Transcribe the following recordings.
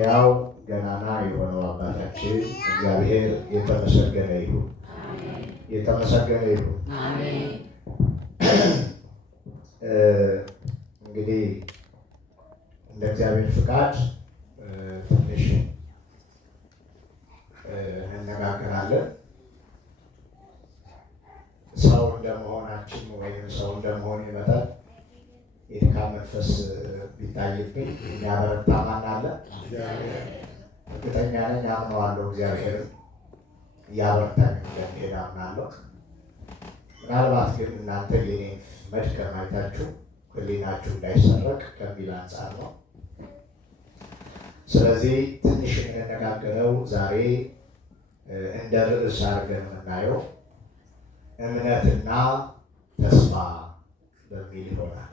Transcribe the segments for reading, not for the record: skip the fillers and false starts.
ያው ገናና የሆነው አባታችን እግዚአብሔር የተመሰገነ ይሁን፣ የተመሰገነ ይሁን። እንግዲህ እንደ እግዚአብሔር ፍቃድ ትንሽ እንነጋገራለን። ሰው እንደመሆናችን ወይም ሰው እንደመሆን መጠን የድካም መንፈስ ቢታይብኝ የሚያበረታ ማን አለ? እርግጠኛ ነኝ፣ አምነዋለሁ። እግዚአብሔርም እያበረታኝ እንደሚሄድ አምናለሁ። ምናልባት ግን እናንተ የኔን መድከም አይታችሁ ሕሊናችሁ እንዳይሰረቅ ከሚል አንጻር ነው። ስለዚህ ትንሽ የምንነጋገረው ዛሬ እንደ ርዕስ አድርገን የምናየው እምነትና ተስፋ በሚል ይሆናል።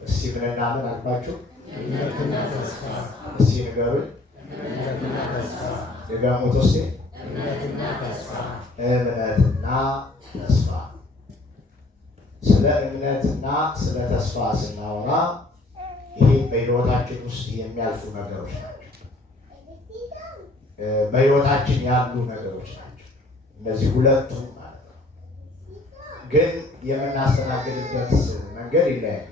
እስቲ ምንና ምን አልኳችሁ? እምነትና ተስፋ። እስቲ ንገሩኝ፣ ድገሙት እስቲ። እምነትና ተስፋ። እምነትና ተስፋ። ስለ እምነትና ስለ ተስፋ ስናወራ ይሄ በሕይወታችን ውስጥ የሚያልፉ ነገሮች ናቸው። በሕይወታችን ያሉ ነገሮች ናቸው እነዚህ ሁለቱ ማለት ነው። ግን የምናስተናግድበት መንገድ ይለያል።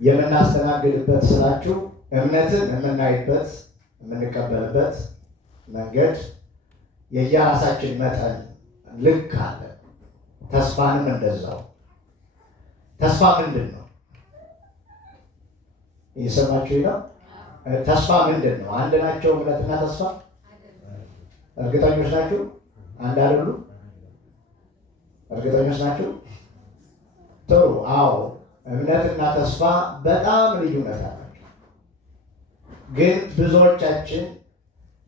የምናስተናግድበት ስራችሁ እምነትን የምናይበት የምንቀበልበት መንገድ የየራሳችን መጠን ልክ አለ። ተስፋንም እንደዛው። ተስፋ ምንድን ነው? እየሰማችሁ ነው? ተስፋ ምንድን ነው? አንድ ናቸው እምነትና ተስፋ? እርግጠኞች ናችሁ? አንድ አይደሉ? እርግጠኞች ናችሁ? ጥሩ። አዎ፣ እምነትና ተስፋ በጣም ልዩነት አላቸው። ግን ብዙዎቻችን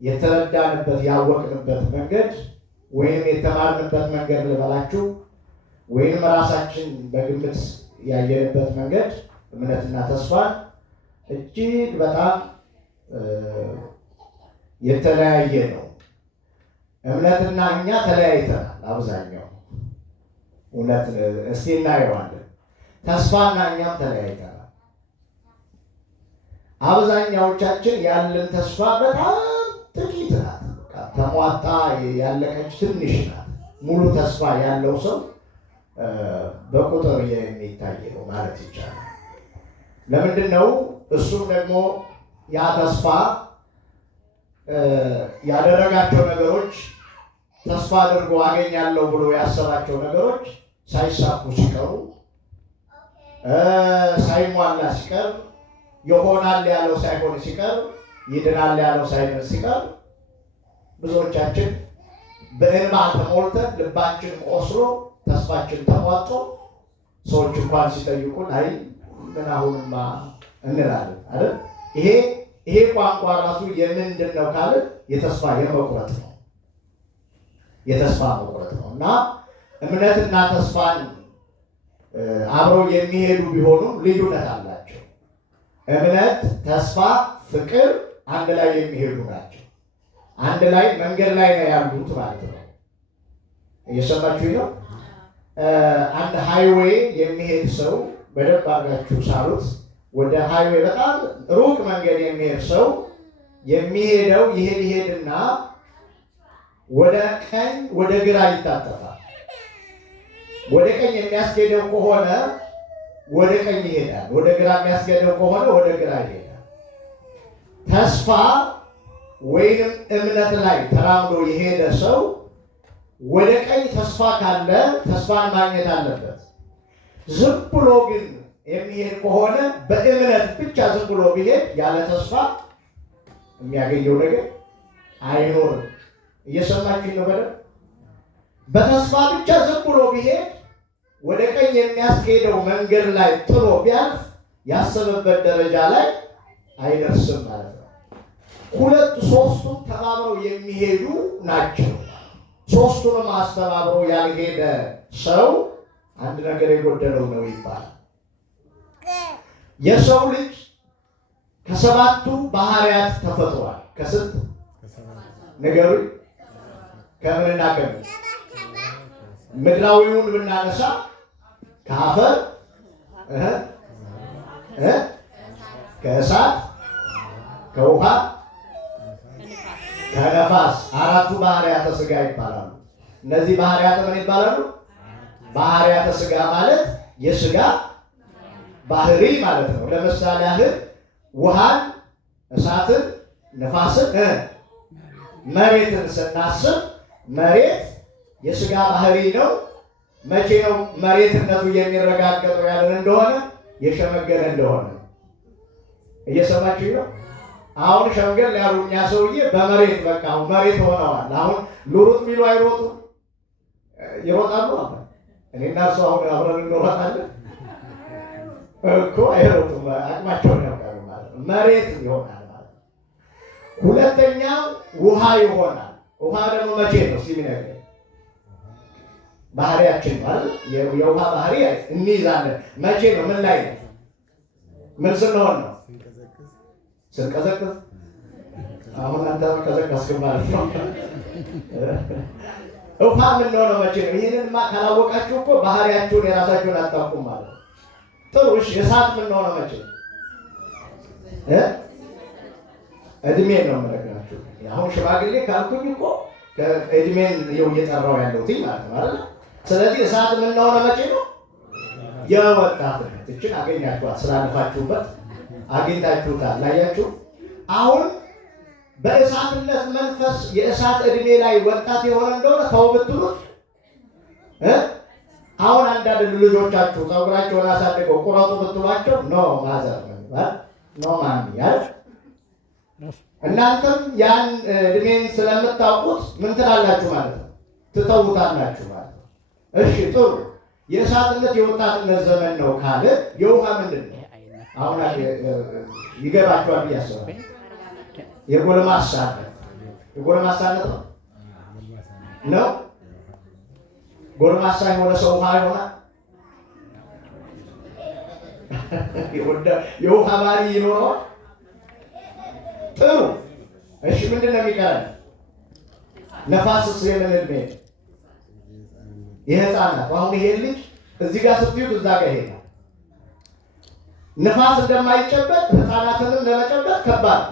የተረዳንበት ያወቅንበት መንገድ ወይም የተማርንበት መንገድ ልበላችሁ ወይም ራሳችን በግምት ያየንበት መንገድ እምነትና ተስፋን እጅግ በጣም የተለያየ ነው። እምነትና እኛ ተለያይተናል። አብዛኛው እውነት እስቲ እናየዋለን። ተስፋና እኛም ተለያይተናል። አብዛኛዎቻችን ያለን ተስፋ በጣም ጥቂት ናት። ተሟጣ ያለቀች ትንሽ ናት። ሙሉ ተስፋ ያለው ሰው በቁጥር የሚታይ ነው ማለት ይቻላል። ለምንድን ነው? እሱም ደግሞ ያ ተስፋ ያደረጋቸው ነገሮች ተስፋ አድርጎ አገኛለሁ ብሎ ያሰባቸው ነገሮች ሳይሳኩ ሲቀሩ፣ ሳይሟላ ሲቀር፣ ይሆናል ያለው ሳይሆን ሲቀር፣ ይድናል ያለው ሳይድን ሲቀር ብዙዎቻችን በእንባ ተሞልተን ልባችን ቆስሎ ተስፋችን ተሟጦ ሰዎች እንኳን ሲጠይቁን አይ ምን አሁንማ እንላለን አይደል? ይሄ ቋንቋ ራሱ የምንድን ነው ካለ የተስፋ የመቁረጥ ነው። የተስፋ መቁረጥ ነው። እና እምነትና ተስፋን አብረው የሚሄዱ ቢሆኑም ልዩነት አላቸው። እምነት፣ ተስፋ፣ ፍቅር አንድ ላይ የሚሄዱ ናቸው። አንድ ላይ መንገድ ላይ ነው ያሉት ማለት ነው። እየሰማችሁ ነው? አንድ ሃይዌይ የሚሄድ ሰው በደንብ አድርጋችሁ ሳሉት። ወደ ሃይዌይ በጣም ሩቅ መንገድ የሚሄድ ሰው የሚሄደው ይሄድና ወደ ቀኝ ወደ ግራ ይታጠፋል። ወደ ቀኝ የሚያስኬደው ከሆነ ወደ ቀኝ ይሄዳል። ወደ ግራ የሚያስኬደው ከሆነ ወደ ግራ ይሄዳል። ተስፋ ወይንም እምነት ላይ ተራምዶ የሄደ ሰው ወደ ቀኝ ተስፋ ካለ ተስፋን ማግኘት አለበት። ዝም ብሎ ግን የሚሄድ ከሆነ በእምነት ብቻ ዝም ብሎ ቢሄድ ያለ ተስፋ የሚያገኘው ነገር አይኖርም። እየሰማችሁ ነው? በደንብ በተስፋ ብቻ ዝም ብሎ ቢሄድ ወደ ቀኝ የሚያስኬደው መንገድ ላይ ጥሎ ቢያልፍ ያሰበበት ደረጃ ላይ አይደርስም ማለት ነው። ሁለት ሶስቱም ተባብረው የሚሄዱ ናቸው። ሶስቱንም አስተባብሮ ያልሄደ ሰው አንድ ነገር የጎደለው ነው ይባላል። የሰው ልጅ ከሰባቱ ባህሪያት ተፈጥሯል። ከስንት ንገሩኝ? ከምንና ከምን? ምድራዊውን ብናነሳ ከአፈር ከእሳት ከውሃ ከነፋስ አራቱ ባህሪያተ ሥጋ ይባላሉ። እነዚህ ባህሪያተ ምን ይባላሉ? ባህሪያተ ሥጋ ማለት የሥጋ ባህሪ ማለት ነው። ለምሳሌ ያህል ውሃን፣ እሳትን፣ ነፋስን፣ መሬትን ስናስብ መሬት የሥጋ ባህሪ ነው። መቼ ነው መሬትነቱ የሚረጋገጠው ያለን እንደሆነ የሸመገለ እንደሆነ። እየሰማችሁ ነው? አሁን ሸምገል ያሉ እኛ ሰውዬ በመሬት በቃ አሁን መሬት ሆነዋል። አሁን ሉሩጥ ቢሉ አይሮጡ ይሮጣሉ። እኔና እሱ አሁን አብረን እንሮጣለን እኮ አይሮጡም። አቅማቸውን ያውቃሉ ማለት ነው። መሬት ይሆናል ማለት ነው። ሁለተኛው ውሃ ይሆናል። ውሃ ደግሞ መቼ ነው ሲሚነገር ባህሪያችን ማለት የውሃ ባህሪ እንይዛለን። መቼ ነው? ምን ላይ ነው? ምን ስንሆን ነው? ስንቀዘቅዝ። አሁን አንተ ቀዘቀዝክ ማለት ነው። ውሃ የምንሆነው መቼ ነው? ይህንንማ ካላወቃችሁ እኮ ባህሪያችሁን የራሳችሁን አታውቁም ማለት ነው። ጥሩ እሺ፣ እሳት የምንሆነው መቼ ነው? እድሜን ነው የምነግራችሁ። አሁን ሽማግሌ ካልኩኝ እኮ እድሜን እየጠራው ያለሁት ማለት ነው አይደል? ስለዚህ እሳት የምንሆነው መቼ ነው? የወጣትነት እችን አገኛችኋት፣ ስላለፋችሁበት አግኝታችሁታል። ላያችሁ አሁን በእሳትነት መንፈስ የእሳት እድሜ ላይ ወጣት የሆነ እንደሆነ ተው ብትሉት አሁን አንዳንድ ልጆቻችሁ ፀጉራቸውን አሳድገው ቁረጡ ብትሏቸው ኖ ማዘር ኖ ማሚ ያል እናንተም ያን እድሜን ስለምታውቁት ምን ትላላችሁ ማለት ነው? ትተውታላችሁ ማለት ነው። እሺ ጥሩ የእሳትነት የወጣትነት ዘመን ነው ካለ የውሃ ምንድን ነው? አሁን ይገባችኋል ብዬ አስባለሁ። የጎልማሳነት ነው ነው ጎልማሳ የሆነ ሰው ውሃ ይሆናል። የውሃ ባህሪ ይኖረዋል። ጥሩ እሺ፣ ምንድን ነው የሚቀረን? ነፋስስ የምን ዕድሜ? የህፃናት። አሁን ይሄ ልጅ እዚህ ጋር ስትዩት እዛ ጋር ይሄዳል። ነፋስ እንደማይጨበጥ ህፃናትንም ለመጨበጥ ከባድ ነው።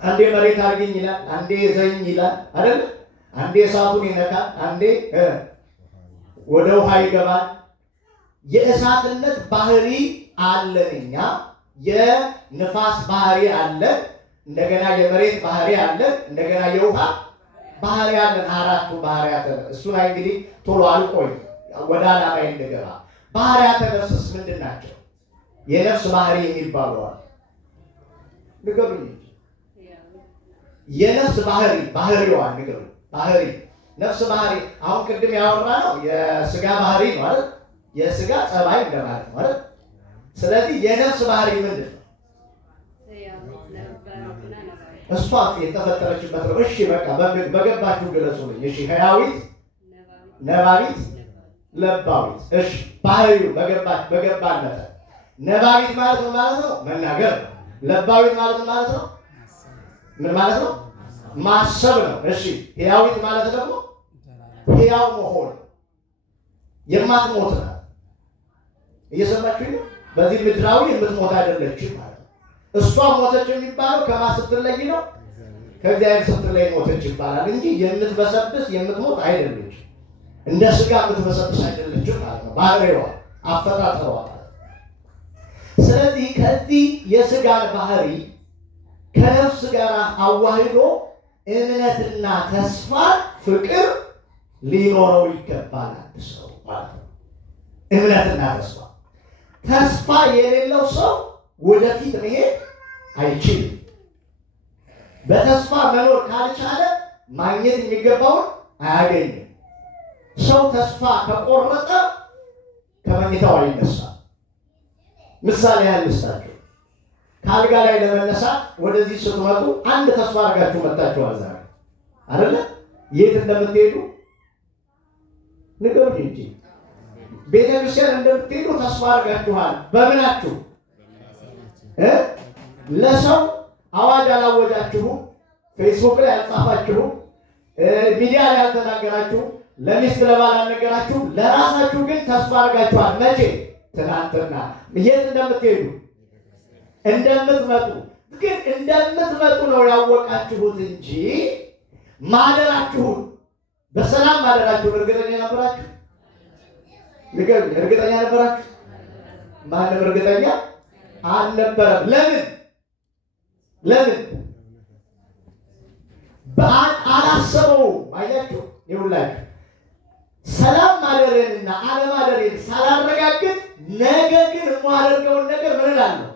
አንዴ መሬት አርግኝ ይላል፣ አንዴ ዘኝ ይላል አይደል? አንዴ እሳቱን ይነካል፣ አንዴ ወደ ውሃ ይገባል። የእሳትነት ባህሪ አለን እኛ፣ የንፋስ ባህሪ አለን፣ እንደገና የመሬት ባህሪ አለን፣ እንደገና የውሃ ባህሪ አለን። አራቱ ባህሪያት። እሱ ላይ እንግዲህ ቶሎ አልቆይ ወደ ዓላማ እንደገባ። ባህሪያተ ነፍስስ ምንድን ናቸው? የነፍስ ባህሪ የሚባሉ አሉ። ንገሩኝ። የነፍስ ባህሪዋን ንገሩ። ባህሪ ነፍስ ባህሪ አሁን ቅድም ያወራ ነው የስጋ ባህሪ ነው አይደል? የስጋ ጸባይ እንደማለት ነው አይደል? ስለዚህ የነፍስ ባህሪ ምንድን ነው? እሷ የተፈጠረችበት ነው። እሺ በቃ በገባችሁ ግለጹልኝ። እሺ ህያዊት፣ ነባቢት፣ ለባዊት። እሺ ባህሪው በገባለት ነባቢት ማለት ምን ማለት ነው? መናገር ነው። ለባዊት ማለት ምን ማለት ነው? ምን ማለት ነው? ማሰብ ነው። እሺ ህያዊት ማለት ደግሞ ህያው መሆን የማትሞት ናት። እየሰማችሁ ነው? በዚህ ምድራዊ የምትሞት አይደለችም ማለት ነው። እሷ ሞተች የሚባለው ከማን ስትለይ ነው? ከእግዚአብሔር ስትለይ ሞተች ይባላል እንጂ የምትበሰብስ የምትሞት አይደለችም። እንደ ስጋ የምትበሰብስ አይደለችም ማለት ነው። ባህሪዋ አፈጣጠሯ። ስለዚህ ከዚህ የስጋን ባህሪ ከነፍስ ጋር አዋህዶ እምነትና ተስፋ፣ ፍቅር ሊኖረው ይገባል አንድ ሰው ማለት ነው። እምነትና ተስፋ። ተስፋ የሌለው ሰው ወደፊት መሄድ አይችልም። በተስፋ መኖር ካልቻለ ማግኘት የሚገባውን አያገኝም። ሰው ተስፋ ከቆረጠ ከመኝታው አይነሳም። ምሳሌ ያህል ልስጣችሁ። ከአልጋ ላይ ለመነሳት ወደዚህ ስትመጡ አንድ ተስፋ አድርጋችሁ መጣችኋል ዛሬ አይደለ? የት እንደምትሄዱ ንገሩኝ እንጂ ቤተክርስቲያን እንደምትሄዱ ተስፋ አድርጋችኋል። በምናችሁ? ለሰው አዋጅ አላወጃችሁም፣ ፌስቡክ ላይ አልጻፋችሁም፣ ሚዲያ ላይ አልተናገራችሁም። ለሚስት ለባል አልነገራችሁም፣ ለራሳችሁ ግን ተስፋ አድርጋችኋል። መቼ? ትናንትና። የት እንደምትሄዱ እንደምትመጡ ግን እንደምትመጡ ነው ያወቃችሁት እንጂ ማደራችሁን በሰላም ማደራችሁን እርግጠኛ ነበራችሁ? ንገሩኝ፣ እርግጠኛ ነበራችሁ? ማንም እርግጠኛ አልነበረም። ለምን አላሰበውም። አያችሁ፣ ይኸውላችሁ ሰላም ማደሬንና አለማደሬን ሳላረጋግጥ ነገ ግን የማደርገውን ነገር ምን እላለሁ?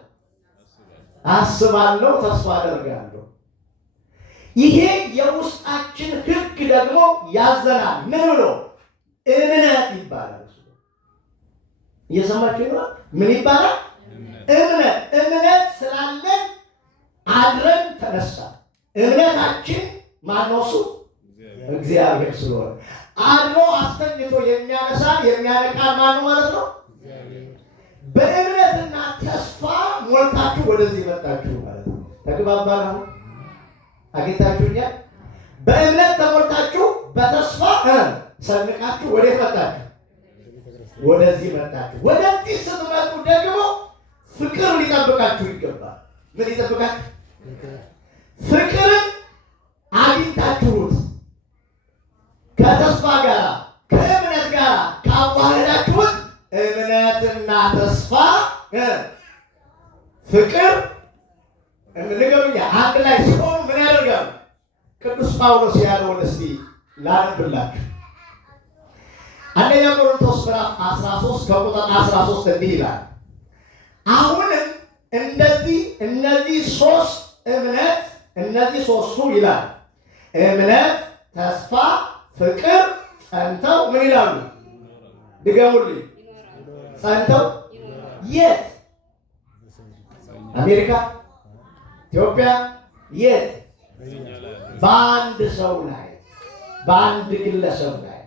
አስባለሁ፣ ተስፋ አደርጋለሁ። ይሄ የውስጣችን ሕግ ደግሞ ያዘናል። ምን ብሎ? እምነት ይባላል። እየሰማችሁ ነው? ምን ይባላል? እምነት ስላለን አድረን ተነሳ። እምነታችን ማነው? እሱ እግዚአብሔር ስለሆነ አድሮ አስተኝቶ የሚያነሳ የሚያነቃ ማነው ማለት ነው? በእምነትና ተስፋ ሞልታችሁ ወደዚህ መጣችሁ ማለት ነው። ተግባባን? አግኝታችሁኛል? በእምነት ተሞልታችሁ በተስፋ ሰንቃችሁ ወዴት መጣችሁ? ወደዚህ መጣችሁ። ወደዚህ ስትመጡ ደግሞ ፍቅር ሊጠብቃችሁ ይገባል። ምን ሊጠብቃችሁ? ፍቅርን አግኝታችሁት ከተስፋ ጋር ከእምነት ጋር ካዋህዳችሁት እምነትና ተስፋ ፍቅር ንገሩኛ አንድ ላይ ሲሆኑ ምን ያደርጋሉ? ቅዱስ ጳውሎስ ያለውን እስቲ ላነብላችሁ። አንደኛ ቆሮንቶስ ምዕራፍ 13 ከቁጥር 13 እንዲህ ይላል፣ አሁንም እነዚህ ሶስቱ ይላል እምነት፣ ተስፋ፣ ፍቅር ጸንተው ምን ይላሉ? ድገሙልኝ። ጸንተው የት? አሜሪካ፣ ኢትዮጵያ፣ የት? በአንድ ሰው ላይ፣ በአንድ ግለሰብ ላይ፣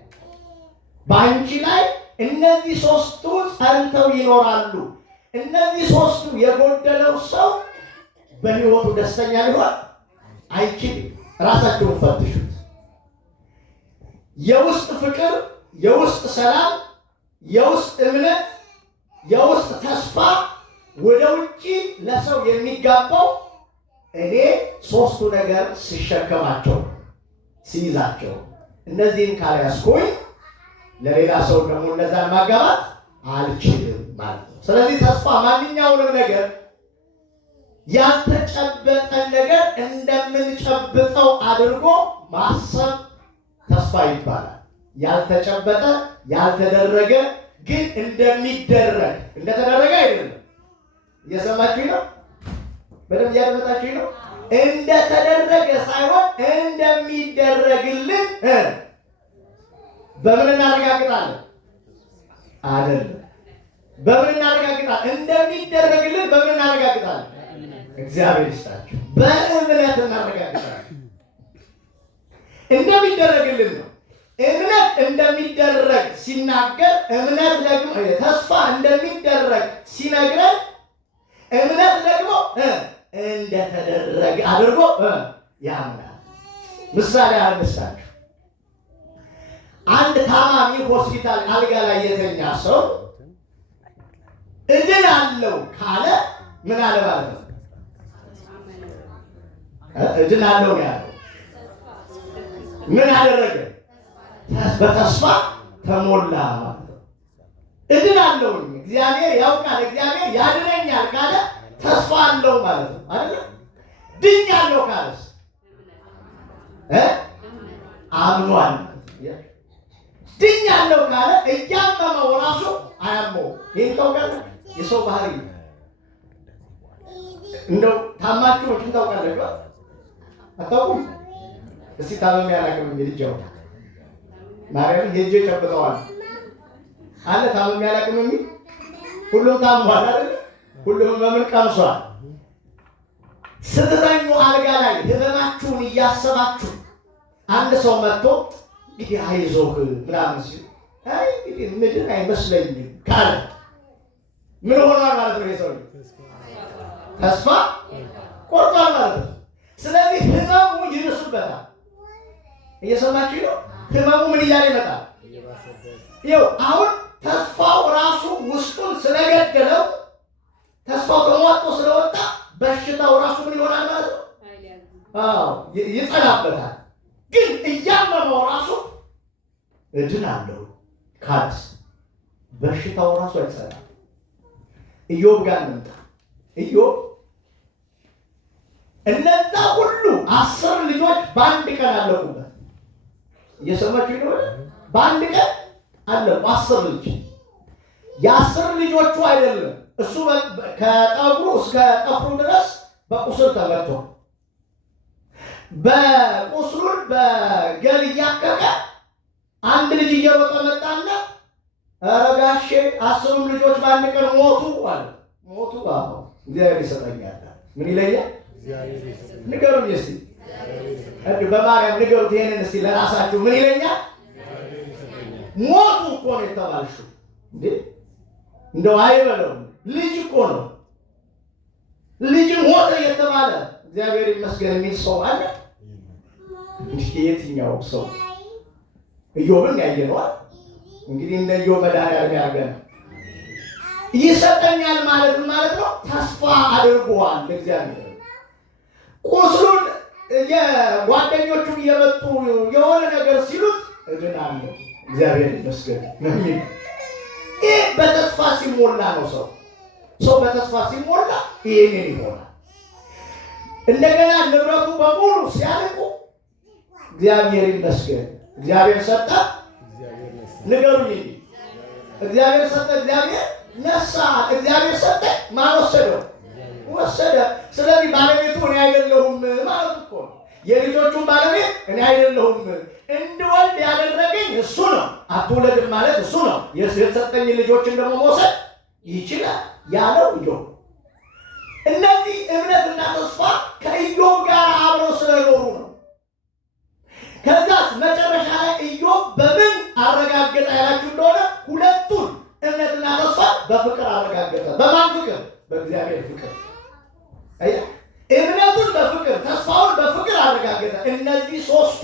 በአንቺ ላይ እነዚህ ሶስቱ ጸንተው ይኖራሉ። እነዚህ ሶስቱ የጎደለው ሰው በሕይወቱ ደስተኛ ሊሆን አይችልም። ራሳቸውን ፈትሹት። የውስጥ ፍቅር፣ የውስጥ ሰላም፣ የውስጥ እምነት፣ የውስጥ ተስፋ ወደ ውጪ ለሰው የሚጋባው እኔ ሶስቱ ነገር ሲሸከማቸው ሲይዛቸው፣ እነዚህን ካልያዝኩኝ ለሌላ ሰው ደግሞ እነዛን ማጋባት አልችልም ማለት ነው። ስለዚህ ተስፋ ማንኛውንም ነገር ያልተጨበጠን ነገር እንደምንጨብጠው አድርጎ ማሰብ ተስፋ ይባላል። ያልተጨበጠ ያልተደረገ ግን እንደሚደረግ እንደተደረገ አይደለም። እየሰማችሁ ነው? በደንብ እያደመጣችሁ ነው? እንደተደረገ ሳይሆን እንደሚደረግልን በምን እናረጋግጣለን? አይደለም። በምን እናረጋግጣለን? እንደሚደረግልን በምን እናረጋግጣለን? እግዚአብሔር ይስጣችሁ። በእምነት እናረጋግጣለን። እንደሚደረግልን ነው። እምነት እንደሚደረግ ሲናገር፣ እምነት ደግሞ ተስፋ እንደሚደረግ ሲነግረን፣ እምነት ደግሞ እንደተደረገ አድርጎ ያምናል። ምሳሌ አልመስላችሁ። አንድ ታማሚ ሆስፒታል አልጋ ላይ የተኛ ሰው እድናለሁ ካለ ምን አለ ማለት ነው? እድናለሁ ነው ያለው። ምን አደረገ? በተስፋ ተሞላ ማለት ነው። እድናለሁ፣ እግዚአብሔር ያውቃል፣ እግዚአብሔር ያድነኛል ካለ ተስፋ አለው ማለት ነው አይደል? ድኛለሁ ካለስ አምኗል። ድኛለሁ ካለ እያመመው ራሱ አያመው። ይህን ታውቃለህ? የሰው ባህሪ እንደው ታማችሁን ታውቃላችሁ? አታውቁም? እስቲ ታመም ያላቅም ልጅው ማርያም ሄጄ ጨብጠዋል አለ። ታመም ያላቅም የሚል ሁሉም ታሟል አይደል? ሁሉም በምን ቀምሷል። ስትተኙ አልጋ ላይ ህመማችሁን እያሰባችሁ አንድ ሰው መጥቶ እንግዲህ አይዞህ ምናምን ሲል አይ እንግዲህ ምድን አይመስለኝም ካለ ምን ሆኗል ማለት ነው? የሰው ተስፋ ቆርጧል ማለት ነው። ስለዚህ ህመሙ ይብሱበታል። እየሰማችሁ ነው? ህመሙ ምን እያለ ይመጣል? ይኸው አሁን ተስፋው ራሱ ውስጡን ስለገደለው ተስፋው ተሟጦ ስለወጣ በሽታው ራሱ ምን ይሆናል ማለት ነው? ይጸናበታል። ግን እያመመው ራሱ እድናለሁ ካለስ በሽታው ራሱ አይጸናም። ኢዮብ ጋር እንምጣ። ኢዮብ እነዛ ሁሉ 10 ልጆች በአንድ ቀን አለቁበት። እየሰማችሁ ነው? በአንድ ቀን አለቁ 10 ልጅ። የ10 ልጆቹ አይደለም እሱ ከጠጉሩ እስከ ጠፍሩ ድረስ በቁስል ተመቷል። በቁስሉን በገል እያከከ አንድ ልጅ እየሮጠ መጣና ኧረ ጋሼ 10 ልጆች በአንድ ቀን ሞቱ አለ። ሞቱ? አዎ እግዚአብሔር ይሰጠኛል። ምን ይለኛል? ንገሩኝ እስቲ በማርያም ንገሩት ይሄንን እስቲ ለራሳችሁ። ምን ይለኛል? ሞቱ እኮ ነው የተባልሽው እንዴ? እንደው አይበለው ልጅ እኮ ነው። ልጅ ሞተ የተባለ እግዚአብሔር ይመስገን የሚል ሰው አለ? የትኛው ሰው? ኢዮብን ያየነዋል። እንግዲህ እንደ ኢዮብ መድኃኒዓለም ያርገን። ይሰጠኛል ማለት ነው ተስፋ አድርጓል እግዚአብሔር። ቁስሉን የጓደኞቹ እየመጡ የሆነ ነገር ሲሉት እድናለሁ እግዚአብሔር ይመስገን ነው የሚል። ይህ በተስፋ ሲሞላ ነው ሰው በተስፋ ሲሞላ ይሄንን ይሆናል። እንደገና ንብረቱ በሙሉ ሲያልቁ እግዚአብሔር ይመስገን እግዚአብሔር ሰጠ። ንገሩኝ። እግዚአብሔር ሰጠ፣ እግዚአብሔር ነሳ። እግዚአብሔር ሰጠ፣ ማን ወሰደው? ወሰደ። ስለዚህ ባለቤቱ እኔ አይደለሁም ማለት እኮ ነው። የልጆቹን ባለቤት እኔ አይደለሁም። እንድወልድ ያደረገኝ እሱ ነው። አትውለድም ማለት እሱ ነው። የተሰጠኝ ልጆችን ደግሞ መውሰድ ይችላል ያለው ኢዮብ። እነዚህ እምነትና ተስፋ ከኢዮብ ጋር አብረው ስለኖሩ ነው። ከዛስ መጨረሻ ላይ ኢዮብ በምን አረጋገጠ ያላችሁ እንደሆነ ሁለቱን እምነትና ተስፋ በፍቅር አረጋገጠ። በማን ፍቅር? በእግዚአብሔር ፍቅር። እምነቱን በፍቅር ተስፋውን በፍቅር አረጋገጠ። እነዚህ ሶስቱ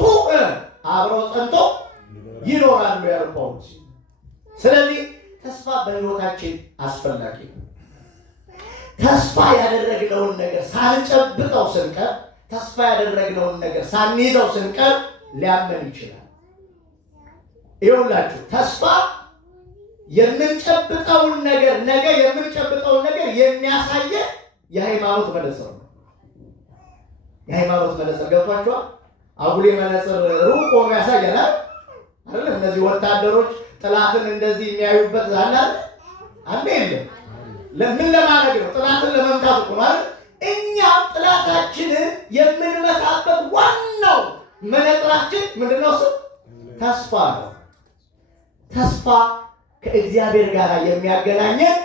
አብረው ጸንቶ ይኖራሉ ያለው ጳውሎስ። ስለዚህ ተስፋ በሕይወታችን አስፈላጊ ነው። ተስፋ ያደረግነውን ነገር ሳንጨብጠው ስንቀር፣ ተስፋ ያደረግነውን ነገር ሳንይዘው ስንቀር ሊያመን ይችላል። ይኸውላችሁ ተስፋ የምንጨብጠውን ነገር ነገ የምንጨብጠውን ነገር የሚያሳየ የሃይማኖት መነጽር ነው። የሃይማኖት መነጽር ገብቷችኋል? አጉሌ መነጽር ሩቅ ሆኖ ያሳያል አይደል? እነዚህ ወታደሮች ጥላትን እንደዚህ የሚያዩበት አለ የለም? ለምን ለማድረግ ነው? ጥላትን ለመምታት እኮ ማለት። እኛ ጥላታችንን የምንመታበት ዋናው መነጽራችን ምንድነው? ተስፋ ነው። ተስፋ ከእግዚአብሔር ጋር የሚያገናኘን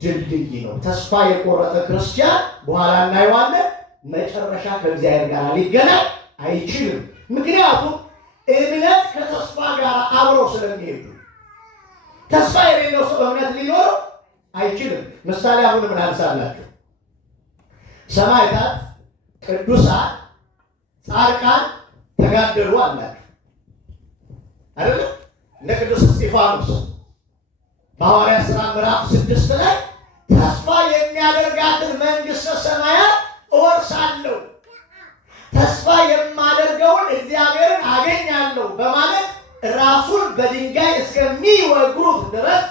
ድልድይ ነው። ተስፋ የቆረጠ ክርስቲያን በኋላ እናየዋለን፣ መጨረሻ ከእግዚአብሔር ጋር ሊገናኝ አይችልም። ምክንያቱም እምነት ከተስፋ ጋር አብረው ስለሚሄዱ። ተስፋ የሌለው ሰው እምነት ሊኖረው አይችልም። ምሳሌ አሁን ምን አንሳላችሁ? ሰማዕታት፣ ቅዱሳን፣ ጻድቃን ተጋደሉ አላችሁ አይደል? እነ ቅዱስ እስጢፋኖስ በሐዋርያት ሥራ ምዕራፍ 6 ላይ ተስፋ የሚያደርጋትን መንግሥተ ሰማያት እወርሳለሁ፣ ተስፋ የማደርገውን እግዚአብሔርን አገኛለሁ በማለት ራሱን በድንጋይ እስከሚወግሩት ድረስ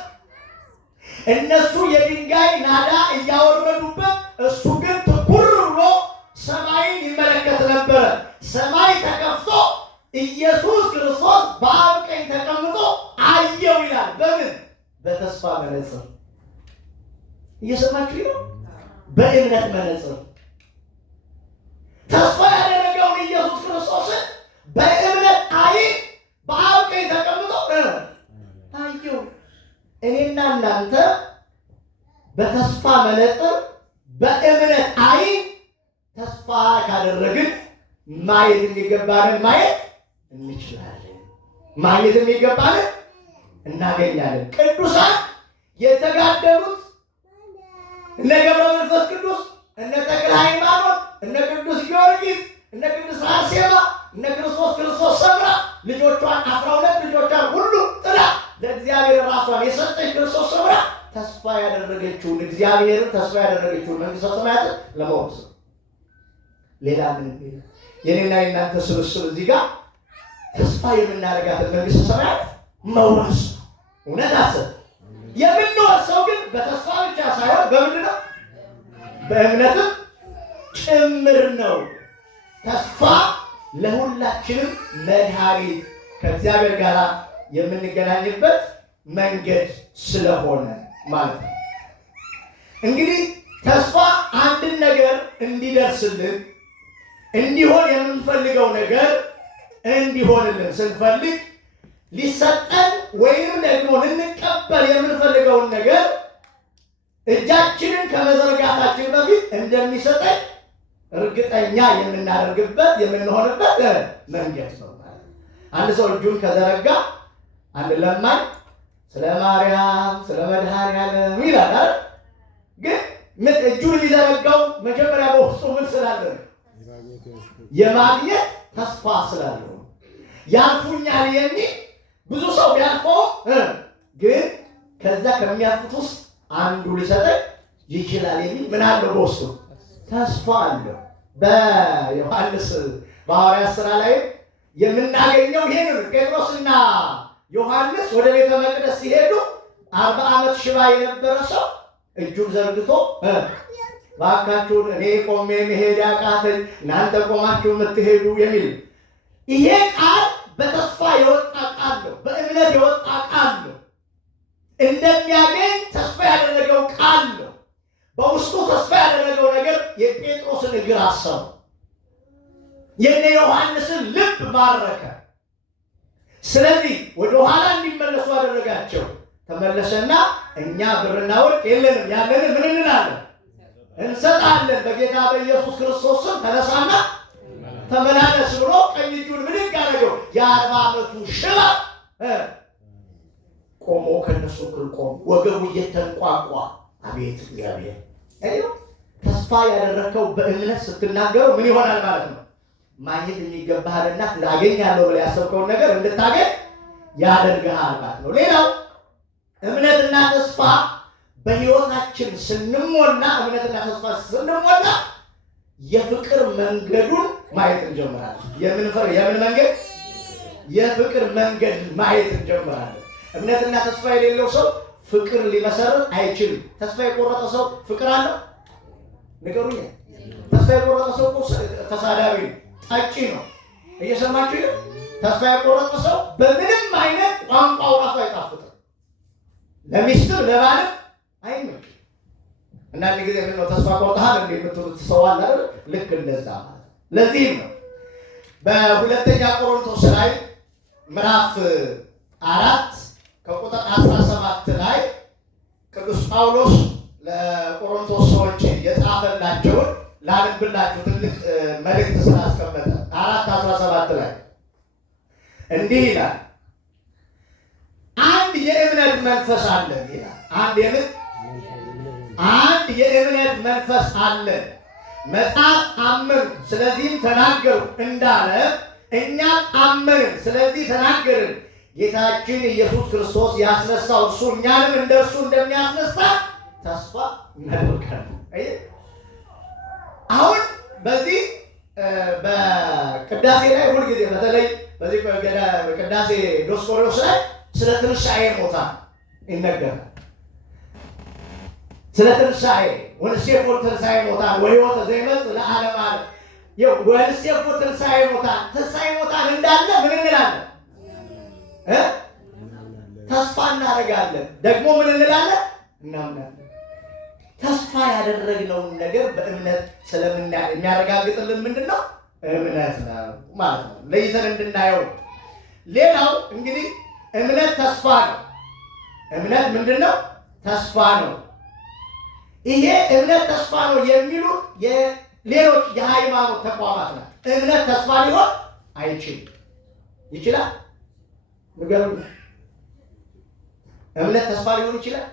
እነሱ የድንጋይ ናዳ እያወረዱበት እሱ ግን ትኩር ብሎ ሰማይን ይመለከት ነበረ። ሰማይ ተከፍቶ ኢየሱስ ክርስቶስ በአብ ቀኝ ተቀምጦ አየው ይላል። በምን? በተስፋ መነጽር። እየሰማችሁ ነው? በእምነት መነጽር ተስፋ ያደረገውን ኢየሱስ ክርስቶስን በእምነት አይን በአብ ቀኝ ተቀምጦ አየው። እኔና እናንተ በተስፋ መነጽር በእምነት አይን ተስፋ ካደረግን ማየት የሚገባንን ማየት እንችላለን። ማየት የሚገባንን እናገኛለን። ቅዱሳን የተጋደሉት እነ ገብረ መንፈስ ቅዱስ፣ እነ ተክለ ሃይማኖት፣ እነ ቅዱስ ጊዮርጊስ፣ እነ ቅዱስ አርሴማ፣ እነ ክርስቶስ ሰምራ ልጆቿን 12 ልጆቿን ሁሉ ጥላ ለእግዚአብሔር ራሷን የሰጠች ክርስቶስ ሰምራ ተስፋ ያደረገችውን እግዚአብሔርን ተስፋ ያደረገችውን መንግሥተ ሰማያትን ለመውረስ ነው። ሌላ ምን ነው? የኔና የእናንተ ስብስብ እዚህ ጋር ተስፋ የምናደርጋትን መንግሥተ ሰማያት መውረስ ነው። እውነት አሰብ የምንወርሰው ግን በተስፋ ብቻ ሳይሆን በምንድን ነው? በእምነትም ጭምር ነው። ተስፋ ለሁላችንም መድኃኒት ከእግዚአብሔር ጋር የምንገናኝበት መንገድ ስለሆነ ማለት ነው። እንግዲህ ተስፋ አንድን ነገር እንዲደርስልን እንዲሆን የምንፈልገው ነገር እንዲሆንልን ስንፈልግ ሊሰጠን ወይም ደግሞ ልንቀበል የምንፈልገውን ነገር እጃችንን ከመዘርጋታችን በፊት እንደሚሰጠን እርግጠኛ የምናደርግበት የምንሆንበት መንገድ ነው ማለት ነው። አንድ ሰው እጁን ከዘረጋ አንድ ለማኝ ስለ ማርያም ስለ መድኃኔዓለም ይላል አይደል? ግን እጁን የሚዘረጋው መጀመሪያ በውስጡ ምን ስላለ ነው? የማግኘት ተስፋ ስላለው። ያልፉኛል የሚል ብዙ ሰው ቢያልፈው ግን ከዛ ከሚያልፉት ውስጥ አንዱ ሊሰጠኝ ይችላል የሚል ምን አለው? በውስጡ ተስፋ አለው። በዮሐንስ በሐዋርያት ሥራ ላይ የምናገኘው ይሄን ነው። ጴጥሮስና ዮሐንስ ወደ ቤተ መቅደስ ሲሄዱ 40 ዓመት ሽባ የነበረ ሰው እጁን ዘርግቶ እባካችሁን እኔ ቆሜ መሄድ ያቃተኝ እናንተ ቆማችሁ የምትሄዱ የሚል ይሄ ቃል በተስፋ የወጣ ቃል ነው። በእምነት የወጣ ቃል ነው። እንደሚያገኝ ተስፋ ያደረገው ቃል ነው። በውስጡ ተስፋ ያደረገው ነገር የጴጥሮስን እግር አሰሩ፣ የነ ዮሐንስን ልብ ማረከ። ስለዚህ ወደ ኋላ እንዲመለሱ አደረጋቸው። ተመለሰና እኛ ብርና ወርቅ የለንም፣ ያለንን ምን እንላለን? እንሰጣለን። በጌታ በኢየሱስ ክርስቶስ ስም ተነሳና ተመላለስ ብሎ ቀኝ እጁን ምንግ አደረገው። የ40 ዓመቱ ሽባ ቆሞ ከነሱ እኩል ቆሞ ወገቡ እየተንቋቋ አቤት እግዚአብሔር ተስፋ ያደረከው በእምነት ስትናገረው ምን ይሆናል ማለት ነው? ማግኘት የሚገባህልና ታገኛለሁ ብለህ ያሰብከውን ነገር እንድታገኝ ያደርግሃል ማለት ነው። ሌላው እምነትና ተስፋ በሕይወታችን ስንሞላ እምነትና ተስፋ ስንሞላ የፍቅር መንገዱን ማየት እንጀምራለን። የምን መንገድ? የፍቅር መንገድ ማየት እንጀምራለን። እምነትና ተስፋ የሌለው ሰው ፍቅር ሊመሰርት አይችልም። ተስፋ የቆረጠ ሰው ፍቅር አለው? ንገሩኝ። ተስፋ የቆረጠ ሰው ተሳዳቢ ነው፣ ጠጪ ነው። እየሰማችሁ ነው? ተስፋ የቆረጠ ሰው በምንም አይነት ቋንቋው ራሱ አይጣፍጥም፣ ለሚስትም ለባልም አይመችም። እና አንድ ጊዜ ምን ነው ተስፋ ቆርጠሃል እንዴ የምትሉት ሰው አለ አይደል? ልክ እንደዛ ማለት። ለዚህም ነው በሁለተኛ ቆሮንቶስ ላይ ምዕራፍ 4 ከቁጥር 17 ላይ ቅዱስ ጳውሎስ ለቆሮንቶስ ሰዎች የጻፈላቸውን ላንብላችሁ ትልቅ መልእክት ስላስቀመጠ 4:17 ላይ እንዲህ ይላል። አንድ የእምነት መንፈስ አለ ይላል። አንድ የእምነት መንፈስ አለ። መጽሐፍ አመንኩ ስለዚህም ተናገሩ እንዳለ እኛም አመንን ስለዚህ ተናገርን። ጌታችን ኢየሱስ ክርስቶስ ያስነሳው እርሱ እኛንም እንደርሱ እንደሚያስነሳ ተስፋ እናደርጋለን። አሁን በዚህ በቅዳሴ ላይ ሁልጊዜ በተለይ በዚህ በቅዳሴ ዲዮስቆሮስ ላይ ስለ ትንሣኤ ሙታን ይነገራል። ስለ ትንሣኤ ወንሴፎ ትንሣኤ ሙታን ወሕይወተ ዘይመጽእ ለዓለመ ዓለም ወንሴፎ ትንሣኤ ሙታን እንዳለ ምን እንላለን? ተስፋ እናደርጋለን። ደግሞ ምን እንላለን? እናምናለን። ተስፋ ያደረግነውን ነገር በእምነት የሚያረጋግጥልን ምንድን ነው? እምነት ነው ማለት ነው። ለይተን እንድናየው። ሌላው እንግዲህ እምነት ተስፋ ነው። እምነት ምንድን ነው? ተስፋ ነው። ይሄ እምነት ተስፋ ነው የሚሉ ሌሎች የሃይማኖት ተቋማት ናቸው። እምነት ተስፋ ሊሆን አይችልም። ይችላል? ንገሩኝ። እምነት ተስፋ ሊሆን ይችላል?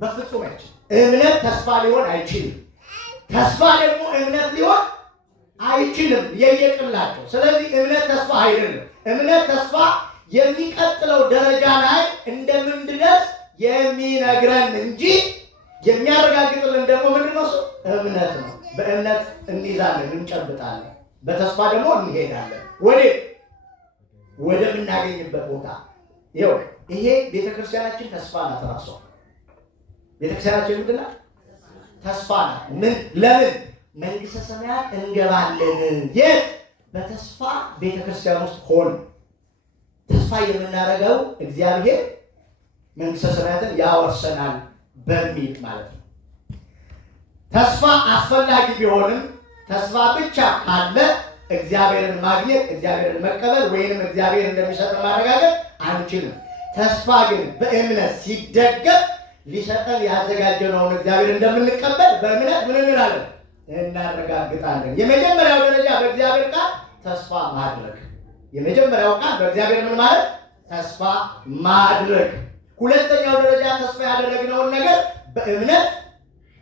በፍጹም አይችልም። እምነት ተስፋ ሊሆን አይችልም። ተስፋ ደግሞ እምነት ሊሆን አይችልም። የየቅላቸው። ስለዚህ እምነት ተስፋ አይደለም። እምነት ተስፋ የሚቀጥለው ደረጃ ላይ እንደምንድረስ የሚነግረን እንጂ የሚያረጋግጥልን ደግሞ ምንድነው? እምነት ነው። በእምነት እንይዛለን፣ እንጨብጣለን። በተስፋ ደግሞ እንሄዳለን። ወደምናገኝበት ቦታ። ይኸው ይሄ ቤተክርስቲያናችን ተስፋ ናት። ራሷ ቤተክርስቲያናችን ምንድን ናት? ተስፋ ናት። ለምን? መንግሥተ ሰማያት እንገባለን። የት? በተስፋ ቤተክርስቲያን ውስጥ ሆን ተስፋ የምናደርገው እግዚአብሔር መንግሥተ ሰማያትን ያወርሰናል በሚል ማለት ነው። ተስፋ አስፈላጊ ቢሆንም ተስፋ ብቻ ካለ እግዚአብሔርን ማግኘት፣ እግዚአብሔርን መቀበል ወይንም እግዚአብሔር እንደሚሰጥ ማረጋገጥ አንችልም። ተስፋ ግን በእምነት ሲደገፍ ሊሰጠን ያዘጋጀነውን እግዚአብሔር እንደምንቀበል በእምነት ምን እንላለን? እናረጋግጣለን። የመጀመሪያው ደረጃ በእግዚአብሔር ቃል ተስፋ ማድረግ። የመጀመሪያው ቃል በእግዚአብሔር ምን ማለት? ተስፋ ማድረግ። ሁለተኛው ደረጃ ተስፋ ያደረግነውን ነገር በእምነት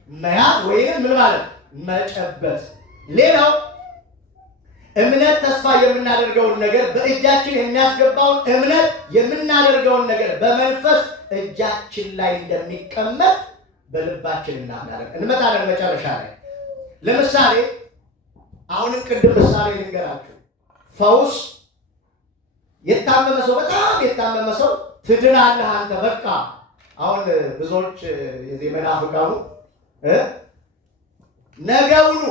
መያዝ ወይንም ምን ማለት? መጨበጥ። ሌላው እምነት ተስፋ የምናደርገውን ነገር በእጃችን የሚያስገባውን እምነት የምናደርገውን ነገር በመንፈስ እጃችን ላይ እንደሚቀመጥ በልባችን እናምናለን። እንመጣለን መጨረሻ ላይ። ለምሳሌ አሁንም ቅድም ምሳሌ ልንገራችሁ። ፈውስ የታመመ ሰው በጣም የታመመ ሰው ትድናለህ አንተ በቃ። አሁን ብዙዎች የዚህ መናፍቃኑ ነገውኑ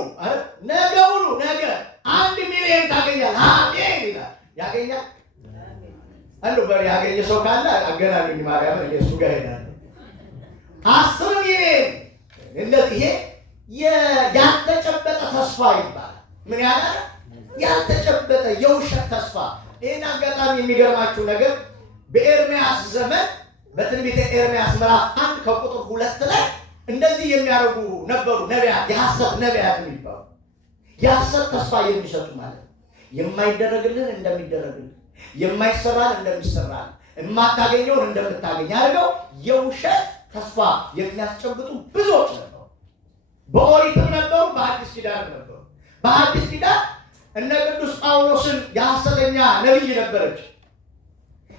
ነገ 1 ሚሊዮን ታገኛለህ አሜን ይላል። ያገኛል አንዱ በር ያገኘ ሰው ካለ አገናኙኝ ማርያምን እሱ ጋር ሄዳለሁ። 10 ሚሊዮን እንደዚህ ያልተጨበጠ ተስፋ ይባላል። ምን ያለ ያልተጨበጠ የውሸት ተስፋ። ይህን አጋጣሚ የሚገርማችሁ ነገር በኤርምያስ ዘመን በትንቢተ ኤርምያስ ምዕራፍ 1 ከቁጥር 2 ላይ እንደዚህ የሚያደርጉ ነበሩ ነቢያት፣ የሐሰት ነቢያት የሚባሉ የሐሰት ተስፋ የሚሰጡ ማለት ነው። የማይደረግልን እንደሚደረግልን፣ የማይሰራን እንደሚሰራል፣ የማታገኘውን እንደምታገኝ አድርገው የውሸት ተስፋ የሚያስጨብጡ ብዙዎች ነበሩ። በኦሪትም ነበሩ፣ በአዲስ ኪዳን ነበሩ። በአዲስ ኪዳን እነ ቅዱስ ጳውሎስን የሐሰተኛ ነቢይ ነበረች።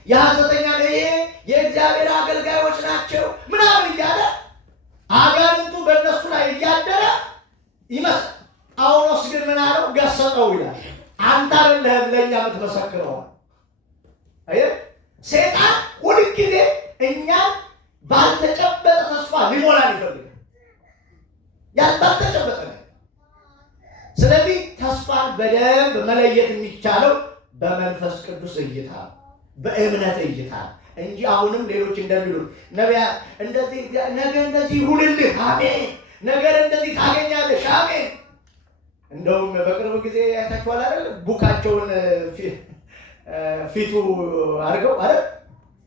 የሐሰተኛ ነቢይ የእግዚአብሔር አገልጋዮች ናቸው ምናምን እያለ አጋንንቱ በእነሱ ላይ እያደረ ይመስል። ጳውሎስ ግን ምን አለው? ገሰጠው ይላል። አንተ አይደለህም ለእኛ የምትመሰክረው። አየህ፣ ሰይጣን ሁልጊዜ እኛን ባልተጨበጠ ተስፋ ሊሞላን ይፈልጋል። ባልተጨበጠ ነው። ስለዚህ ተስፋን በደንብ መለየት የሚቻለው በመንፈስ ቅዱስ እይታ፣ በእምነት እይታ እንጂ አሁንም ሌሎች እንደሚሉት ነቢያት እንደዚህ ነገ እንደዚህ ይሁንልህ አሜን፣ ነገር እንደዚህ ታገኛለሽ አሜን። እንደውም በቅርብ ጊዜ አይታችኋል አይደል? ቡካቸውን ፊቱ አድርገው አይደል?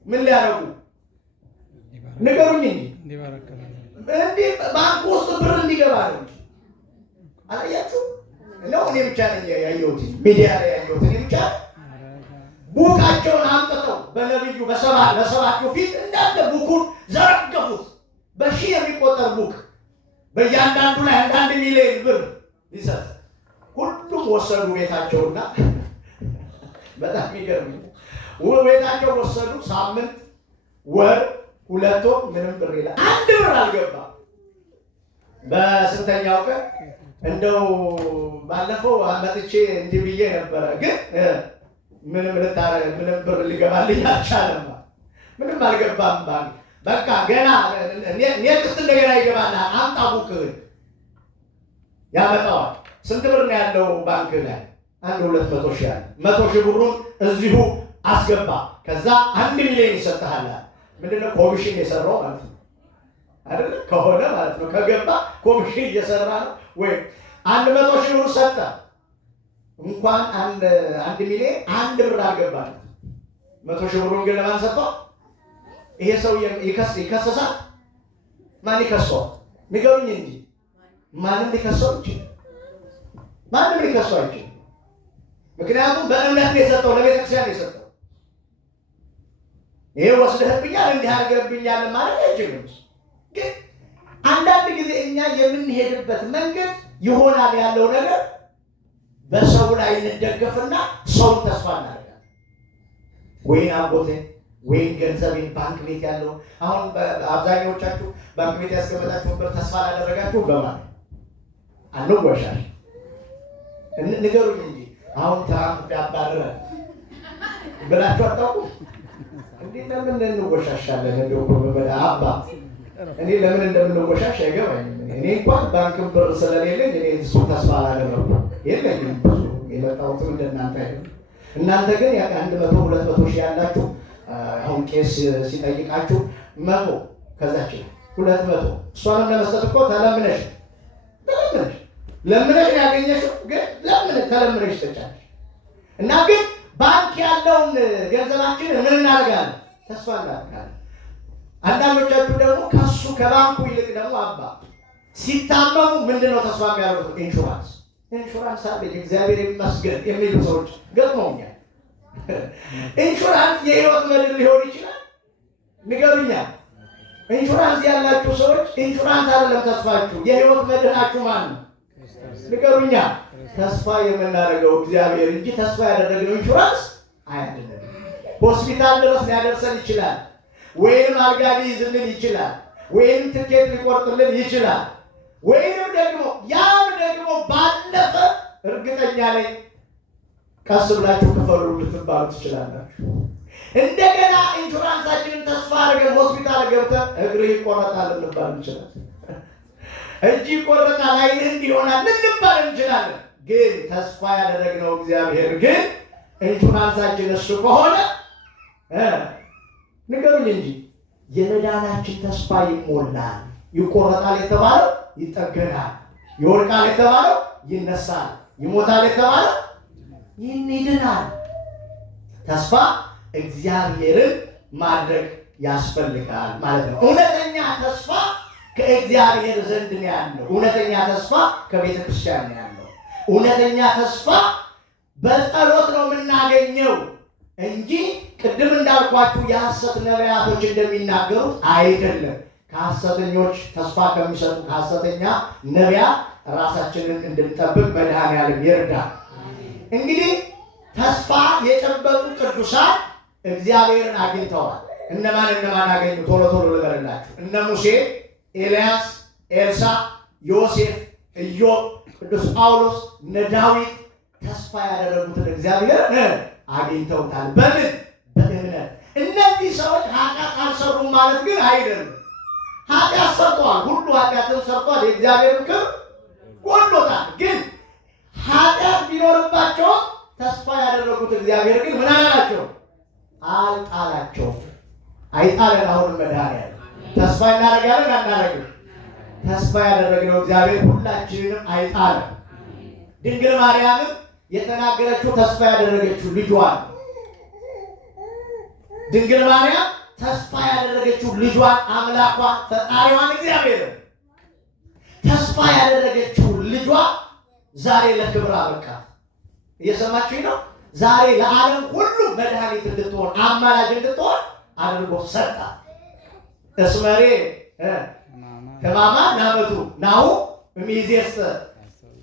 ምን ሊያደርጉ ንገሩኝ እንጂ እንዲህ ባንክ ውስጥ ብር እንዲገባ ነው እንጂ አላያችሁ? ነው እኔ ብቻ ነኝ ያየሁት፣ ሚዲያ ላይ ያየሁት እኔ ብቻ። ቡካቸውን አምጥተው በነብዩ በሰባኪው ፊት እንዳለ ቡኩን ዘረገፉት። በሺህ የሚቆጠር ቡክ በእያንዳንዱ ላይ 1 ሚሊዮን ብር ይሰጥ። ሁሉም ወሰዱ ቤታቸውና በጣም ይገርም ቤታቸው ወሰዱ። ሳምንት፣ ወር፣ 2 ወር ምንም ብር የለ፣ 1 ብር አልገባም። በስንተኛው ቀን እንደው ባለፈው መጥቼ እንዲህ ብዬ ነበረ፣ ግን ምንም ብር ሊገባልኝ አልቻለም። ምንም አልገባም። በቃ ገና ኔክስት እንደገና ይገባልሃል፣ አምጣ ቡክህን ያመጣዋል። ስንት ብር ነው ያለው ባንክ ላይ? 200 ሺህ አለ። 100 ሺህ ብሩን እዚሁ አስገባ። ከዛ 1 ሚሊዮን ይሰጥሃል። ምንድነው ኮሚሽን የሰራው ማለት ነው አይደል? ከሆነ ማለት ነው ከገባ ኮሚሽን እየሰራ ነው ወይ? 100 ሺህ ብር ሰጠ። እንኳን 1 ሚሊዮን 1 ብር አልገባል። 100 ሺህ ብሩን ግን ለማን ሰጠው? ይሄ ሰው ይከሰሳል። ማን ይከሰው? ንገሩኝ እንጂ ማንም ሊከሰው ይችላል። ማንም ሊከሰው አይችልም። ምክንያቱም በእምነት ነው የሰጠው፣ ለቤተክርስቲያን ነው የሰጠው። ይሄ ወስደህብኛል እንዲህ አድርገብኛል ማለት አይችልም። ግን አንዳንድ ጊዜ እኛ የምንሄድበት መንገድ ይሆናል ያለው ነገር በሰው ላይ እንደገፍና ሰውን ተስፋ እናደርጋለን። ወይን አጎቴ ወይን ገንዘቤን ባንክ ቤት ያለው አሁን አብዛኛዎቻችሁ ባንክ ቤት ያስቀመጣችሁ ብር ተስፋ ላደረጋችሁ በማለት አንወሻሽ ንገሩኝ እንጂ አሁን ትራምፕ ያባረረ ብላችሁ አታውቁ እንዴ? ለምን እንወሻሻለን? እንደው በበዳ አባ እኔ ለምን እንደምንወሻሽ አይገባኝም። እኔ እንኳን ባንክ ብር ስለሌለኝ እኔ እሱ ተስፋ አላደረኩም የለኝም። ብዙ የመጣሁትም እንደናንተ አይደለም። እናንተ ግን ያ 100 200 ሺህ ያላችሁ አሁን ቄስ ሲጠይቃችሁ 100 ከዛች 200 እሷንም ለመስጠት እኮ ተለምነሽ ለምነሽ ያገኘሽው ግን ለምን ተለምነሽ ተጫለሽ እና ግን ባንክ ያለውን ገንዘባችንን ምን እናደርጋለን? ተስፋ እናደርጋለን። አንዳንዶቻችሁ ደግሞ ከሱ ከባንኩ ይልቅ ደግሞ አባ ሲታመሙ ምንድነው ተስፋ የሚያደርጉት? ኢንሹራንስ አለ እግዚአብሔር ይመስገን የሚሉ ሰዎች ገጥመውኛል። ኢንሹራንስ የህይወት መድን ሊሆን ይችላል። ንገሩኛ። ኢንሹራንስ ያላችሁ ሰዎች ኢንሹራንስ አይደለም ተስፋችሁ፣ የህይወት መድናችሁ ማን ነው? ንገሩኛ። ተስፋ የምናደርገው እግዚአብሔር እንጂ ተስፋ ያደረግነው ኢንሹራንስ አያድንም። ሆስፒታል ድረስ ሊያደርሰን ይችላል፣ ወይም አልጋ ሊይዝልን ይችላል፣ ወይም ትኬት ሊቆርጥልን ይችላል፣ ወይም ደግሞ ባለፈ እርግጠኛ ነኝ ቀስ ብላችሁ ክፈሉ ልትባሉ ትችላላችሁ። እንደገና ኢንሹራንሳችንን ተስፋ አድርገን ሆስፒታል ገብተን እግርህ ይቆረጣል ልንባል እንችላለን። እጅ ይቆረጣል ዓይንህ እንዲሆናል ልንባል እንችላለን። ግን ተስፋ ያደረግነው እግዚአብሔር ግን ኢንሹራንሳችን እሱ ከሆነ ንገሩኝ እንጂ የመዳናችን ተስፋ ይሞላል። ይቆረጣል የተባለው ይጠገናል፣ ይወድቃል የተባለው ይነሳል፣ ይሞታል የተባለው ይድናል። ተስፋ እግዚአብሔርን ማድረግ ያስፈልጋል ማለት ነው። እውነተኛ ተስፋ ከእግዚአብሔር ዘንድ ነው ያለው። እውነተኛ ተስፋ ከቤተ ክርስቲያን ነው ያለው። እውነተኛ ተስፋ በጸሎት ነው የምናገኘው እንጂ ቅድም እንዳልኳችሁ የሐሰት ነቢያቶች እንደሚናገሩት አይደለም። ከሐሰተኞች ተስፋ ከሚሰጡ ከሐሰተኛ ነቢያት ራሳችንን እንድንጠብቅ መድኃኔዓለም ይርዳል። እንግዲህ ተስፋ የጨበጡ ቅዱሳን እግዚአብሔርን አግኝተዋል። እነማን አገኙ? ቶሎ ልበልላችሁ። እነ ሙሴ፣ ኤልያስ፣ ኤልሳ፣ ዮሴፍ፣ ኢዮብ፣ ቅዱስ ጳውሎስ፣ እነ ዳዊት ተስፋ ያደረጉትን እግዚአብሔርን አግኝተውታል። በምን? በእምነት። እነዚህ ሰዎች ኃጢአት አልሰሩም ማለት ግን አይደለም። ኃጢአት ሰርተዋል። ሁሉ ኃጢአትን ሰርተዋል። የእግዚአብሔርን ክብር ጎድሎታል። ግን ኃጢአት ቢኖርባቸውም ተስፋ ያደረጉት እግዚአብሔር ግን ምን አላቸው? አልጣላቸው። አይጣለን። አሁን መድኃኔዓለም ተስፋ እናደርጋለን አናደርግም? ተስፋ ያደረግነው እግዚአብሔር ሁላችንንም አይጣለን። ድንግል ማርያምም የተናገረችው ተስፋ ያደረገችው ልጇን ድንግል ማርያም ተስፋ ያደረገችው ልጇን አምላኳን ፈጣሪዋን እግዚአብሔር ተስፋ ያደረገችው ልጇ ዛሬ ለክብር አበቃት። እየሰማችሁኝ ነው? ዛሬ ለዓለም ሁሉ መድኃኒት እንድትሆን አማላጅ እንድትሆን አድርጎ ሰጣት። እስመሬ ሕማማ ናመቱ ናሁ እምይእዜሰ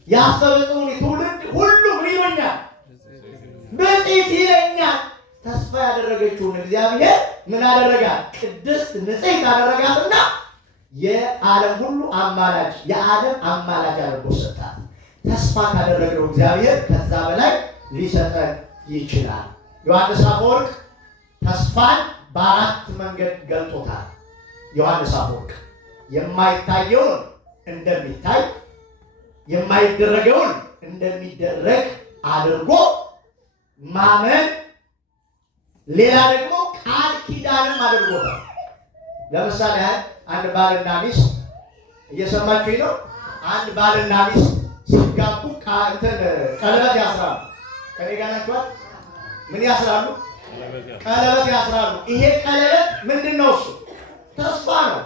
ያስተብጽሑኒ ትውልድ ሁሉ ምን ይሉኛል? ብፅዕት ይለኛል። ተስፋ ያደረገችውን እግዚአብሔር ምን አደረጋት? ቅድስት ንጽሕት አደረጋትና የዓለም ሁሉ አማላጅ የዓለም አማላጅ አድርጎ ሰጣት። ተስፋ ካደረግነው እግዚአብሔር ከዛ በላይ ሊሰጠን ይችላል። ዮሐንስ አፈወርቅ ተስፋን በአራት መንገድ ገልጦታል። ዮሐንስ አፈወርቅ የማይታየውን እንደሚታይ የማይደረገውን እንደሚደረግ አድርጎ ማመን፣ ሌላ ደግሞ ቃል ኪዳንም አድርጎታል። ለምሳሌ አንድ ባልና ሚስት እየሰማችሁኝ ነው? አንድ ባልና ሚስት ሲጋቡ ቀለበት ያስራሉ። ከኔ ጋር ናችኋል? ምን ያስራሉ? ቀለበት ያስራሉ። ይሄ ቀለበት ምንድን ነው? እሱ ተስፋ ነው።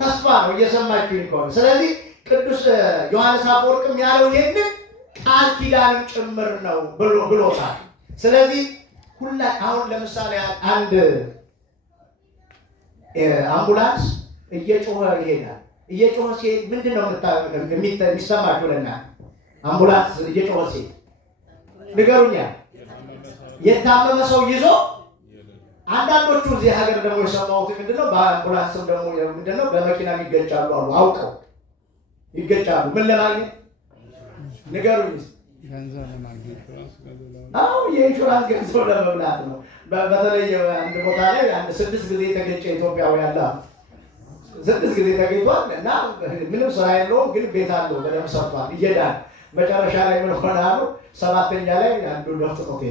ተስፋ ነው። እየሰማችሁኝ ከሆነ ስለዚህ ቅዱስ ዮሐንስ አፈወርቅም ያለው ይሄንን ቃል ኪዳንም ጭምር ነው ብሎታል። ስለዚህ አሁን ለምሳሌ አንድ አምቡላንስ እየጮኸ ይሄዳል። እየጮኸ ሲሄድ ምንድን ነው የሚሰማችሁ? ለና አምቡላንስ እየጮኸ ሲሄድ ንገሩኛ። የታመመ ሰው ይዞ አንዳንዶቹ እዚህ ሀገር ደግሞ የሰማሁት ምንድነው በአምቡላንስም ደግሞ ምንድነው በመኪና ይገጫሉ አሉ። አውቀው ይገጫሉ። ምን ለማግኘት ንገሩኝ። ገንዘብ ለማግኘት አዎ የኢንሹራንስ ገንዘብ ለመብላት ነው። በተለይ አንድ ቦታ ላይ አንድ 6 ጊዜ የተገጨ ኢትዮጵያዊ ያለ 6 ጊዜ ተገኝቷል እና ምንም ስራ የለውም፣ ግን ቤት አለው በደምብ ሰርቷል እየዳን መጨረሻ ላይ ምን ሆነ አሉ 7ኛ ላይ አንዱ ለፍቶት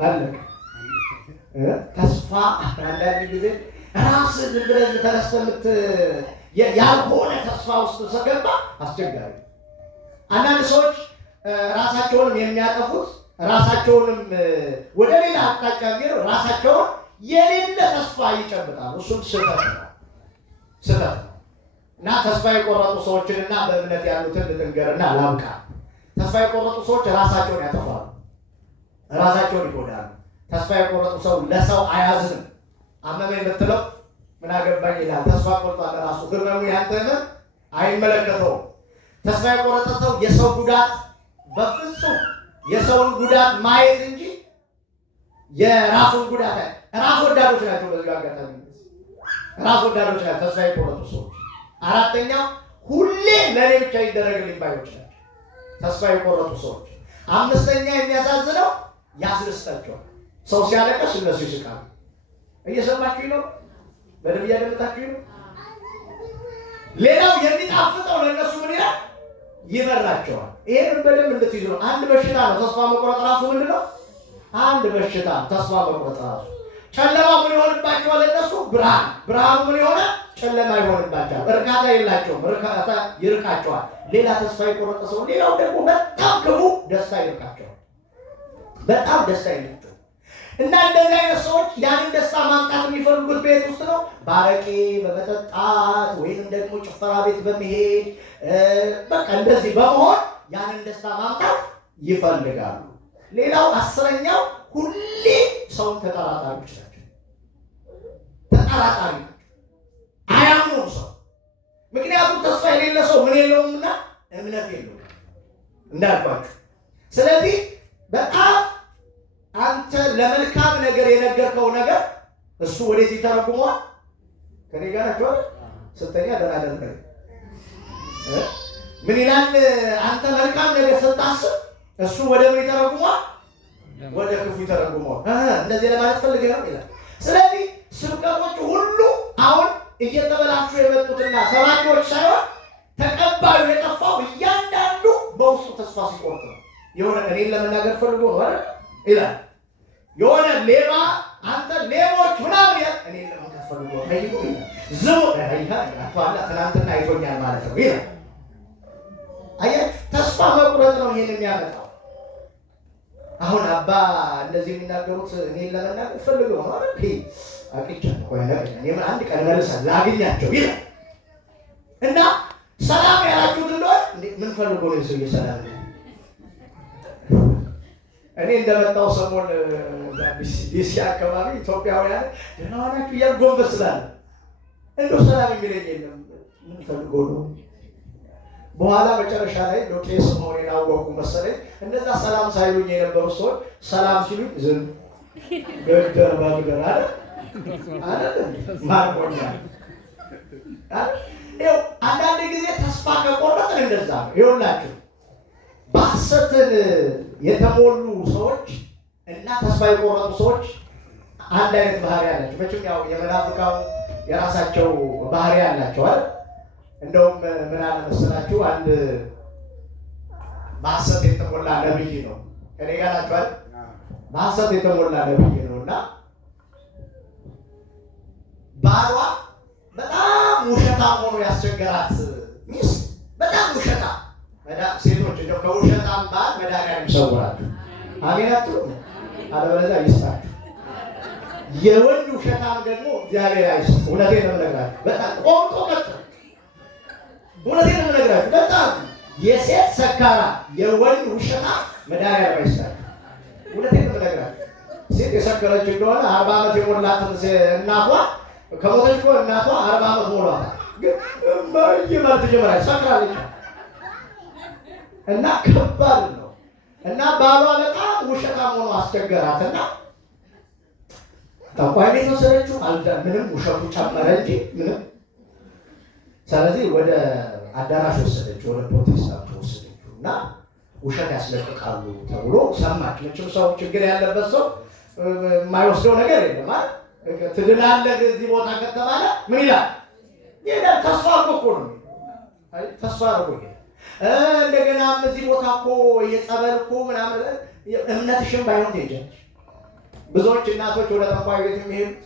አለቀ። ተስፋ አንዳንድ ጊዜ ራስ ብለህ ተነስተምት ያልሆነ ተስፋ ውስጥ ተገባ አስቸጋሪ። አንዳንድ ሰዎች ራሳቸውንም የሚያጠፉት ራሳቸውንም ወደ ሌላ አቅጣጫ የሚሄዱ ራሳቸውን የሌለ ተስፋ ይጨብጣሉ። እሱም ስህተት ነው እና ተስፋ የቆረጡ ሰዎችንና በእምነት ያሉትን ልንገርና ላብቃ። ተስፋ የቆረጡ ሰዎች ራሳቸውን ያጠፋሉ፣ ራሳቸውን ይጎዳሉ። ተስፋ የቆረጡ ሰው ለሰው አያዝንም። አመመኝ የምትለው ምን አገባኝ ይላል። ተስፋ ቆርጧል ራሱ ህመሙ ያንተ ህመም አይመለከተውም። ተስፋ የቆረጠ ሰው የሰው ጉዳት በፍጹም የሰውን ጉዳት ማየት እንጂ የራሱን ጉዳት ራስ ወዳዶች ናቸው። በዚህ አጋጣሚ ራስ ወዳዶች ናቸው ተስፋ የቆረጡ ሰዎች። አራተኛው ሁሌ ለኔ ብቻ ይደረግልኝ ባዮች ናቸው ተስፋ የቆረጡ ሰዎች። አምስተኛ የሚያሳዝነው ያስደስታቸዋል። ሰው ሲያለቅስ እነሱ ይስቃሉ። እየሰማችሁ ነው? በደንብ እያደመጣችሁ ነው? ሌላው የሚጣፍጠው ለእነሱ ምን ይላል? ይመራቸዋል። ይሄን በደንብ እንድትይዙ ነው። አንድ በሽታ ነው ተስፋ መቁረጥ ራሱ። ምንድን ነው? አንድ በሽታ ተስፋ መቁረጥ ራሱ። ጨለማ ምን ይሆንባቸዋል? እነሱ ብርሃኑ ምን ይሆነ? ጨለማ ይሆንባቸዋል። እርካታ የላቸውም፣ እርካታ ይርቃቸዋል። ሌላ ተስፋ የቆረጠ ሰው ሌላው ደግሞ በጣም ክፉ ደስታ ይርቃቸዋል። በጣም ደስታ የላቸውም። እና እንደዚህ አይነት ሰዎች ያንን ደስታ ማምጣት የሚፈልጉት ቤት ውስጥ ነው። ባረቄ በመጠጣት ወይንም ደግሞ ጭፈራ ቤት በመሄድ በቃ እንደዚህ በመሆን ያንን ደስታ ማምጣት ይፈልጋሉ። ሌላው 10ኛው ሁሌ ሰውን ተጠራጣሪዎች ናቸው። ተጠራጣሪ ናቸው፣ አያምኑም ሰው። ምክንያቱም ተስፋ የሌለ ሰው ምን የለውምና እምነት የለውም እንዳልኳችሁ። ስለዚህ በጣም አንተ ለመልካም ነገር የነገርከው ነገር እሱ ወዴት ይተረጉመዋል? ከኔ ጋር ናቸው። ስተኛ ደናደር ምን ይላል? አንተ መልካም ነገር ስታስብ እሱ ወደ ምን ይተረጉመዋል? ወደ ክፉ ይተረጉመዋል። እንደዚህ ለማለት ፈልገህ ነው ይላል። ስለዚህ ስብከቶቹ ሁሉ አሁን እየተበላሹ የመጡትና ሰባኪዎች ሳይሆን ተቀባዩ የጠፋው እያንዳንዱ በውስጡ ተስፋ ሲቆርጥ ነው። የሆነ እኔን ለመናገር ፈልጎ ነው አይደል ይላል። የሆነ ሌባ አንተ ሌቦች ምናምን ያ እኔን ለመናገር ፈልጎ ነው ይላል። ዝም አቷላ ትናንትና አይቶኛል ማለት ነው ይላል። አያችሁ፣ ተስፋ መቁረጥ ነው ይሄን የሚያመጣው። አሁን አባ እንደዚህ የሚናገሩት እኔን ለመናገር ፈልጎ ነው አይደል? አቅቻ ቆይ እኔ አንድ ቀን መልሰን ላግኛቸው ይላል። እና ሰላም ያላችሁት እንደሆነ ምን ፈልጎ ነው ሰው ሰላም? እኔ እንደመጣው ሰሞን ዲሲ አካባቢ ኢትዮጵያውያን ደህና ናችሁ እያሉ ጎንበስ ስላለ እንደው ሰላም የሚለኝ የለም። ምን ፈልጎ ነው? በኋላ መጨረሻ ላይ ቄስ መሆኔን አወቁ መሰለኝ። እነዛ ሰላም ሳይሉኝ የነበሩ ሰዎች ሰላም ሲሉኝ ዝም ገደር ባገር አለ ማርቆኛ። አንዳንድ ጊዜ ተስፋ ከቆረጥን እንደዛ ነው። ይኸውላችሁ በሐሰት የተሞሉ ሰዎች እና ተስፋ የቆረጡ ሰዎች አንድ አይነት ባህሪ አላቸው። መቼም ያው የመናፍቃው የራሳቸው ባህሪ አላቸው አይደል? እንደውም ምን አለ መሰላችሁ፣ አንድ በሐሰት የተሞላ ነብይ ነው። ከኔ ጋር ናችሁ አይደል? በሐሰት የተሞላ ነብይ ነውና ባሏ በጣም ውሸታም ሆኖ ያስቸገራት ሚስት በጣም ውሸታም ሴቶች እንደው ከውሸታም ባል መድኃኒዓለም ይሰውራችሁ። አሜን አትሉ? አለበለዚያ ይስጣችሁ። የወንድ ውሸታም ደግሞ እግዚአብሔር አይስጥ። እውነቴን ነው የምነግራችሁ። በጣም ቆምጦ ቀጥ እውነቴን ነው የምነግራችሁ። በጣም የሴት ሰካራ የወንድ ውሸታም መድኃኒዓለም አይስጣችሁ። እውነቴን ነው የምነግራችሁ። ሴት የሰከረች እንደሆነ 40 ዓመት የሞላትን እናቷ ከሞተች እኮ እናቷ 40 ዓመት ሞሏታል። ግን ማለት ጀመራ ሰክራለች እና ከባድ ነው። እና ባሏ በጣም ውሸታም ሆኖ አስቸገራትና ጠንቋይ ቤት ወሰደችው። ምንም ውሸቱ ጨመረ እንጂ ምንም። ስለዚህ ወደ አዳራሽ ወሰደችው፣ ወደ ፕሮቴስታንት ወሰደችው እና ውሸት ያስለቅቃሉ ተብሎ ሰማች። መቼም ሰው ችግር ያለበት ሰው የማይወስደው ነገር የለም ማለት ትድናለህ እዚህ ቦታ ከተባለ ምን ይላል? ይሄዳል። ተስፋ አድርጎ እኮ ነው። ተስፋ አድርጎ እንደገና እዚህ ቦታ እኮ የጸበል እኮ ምናምን እምነትሽን ባይሆን ትሄጃለሽ። ብዙዎች እናቶች ወደ ጠንቋይ ቤት የሚሄዱት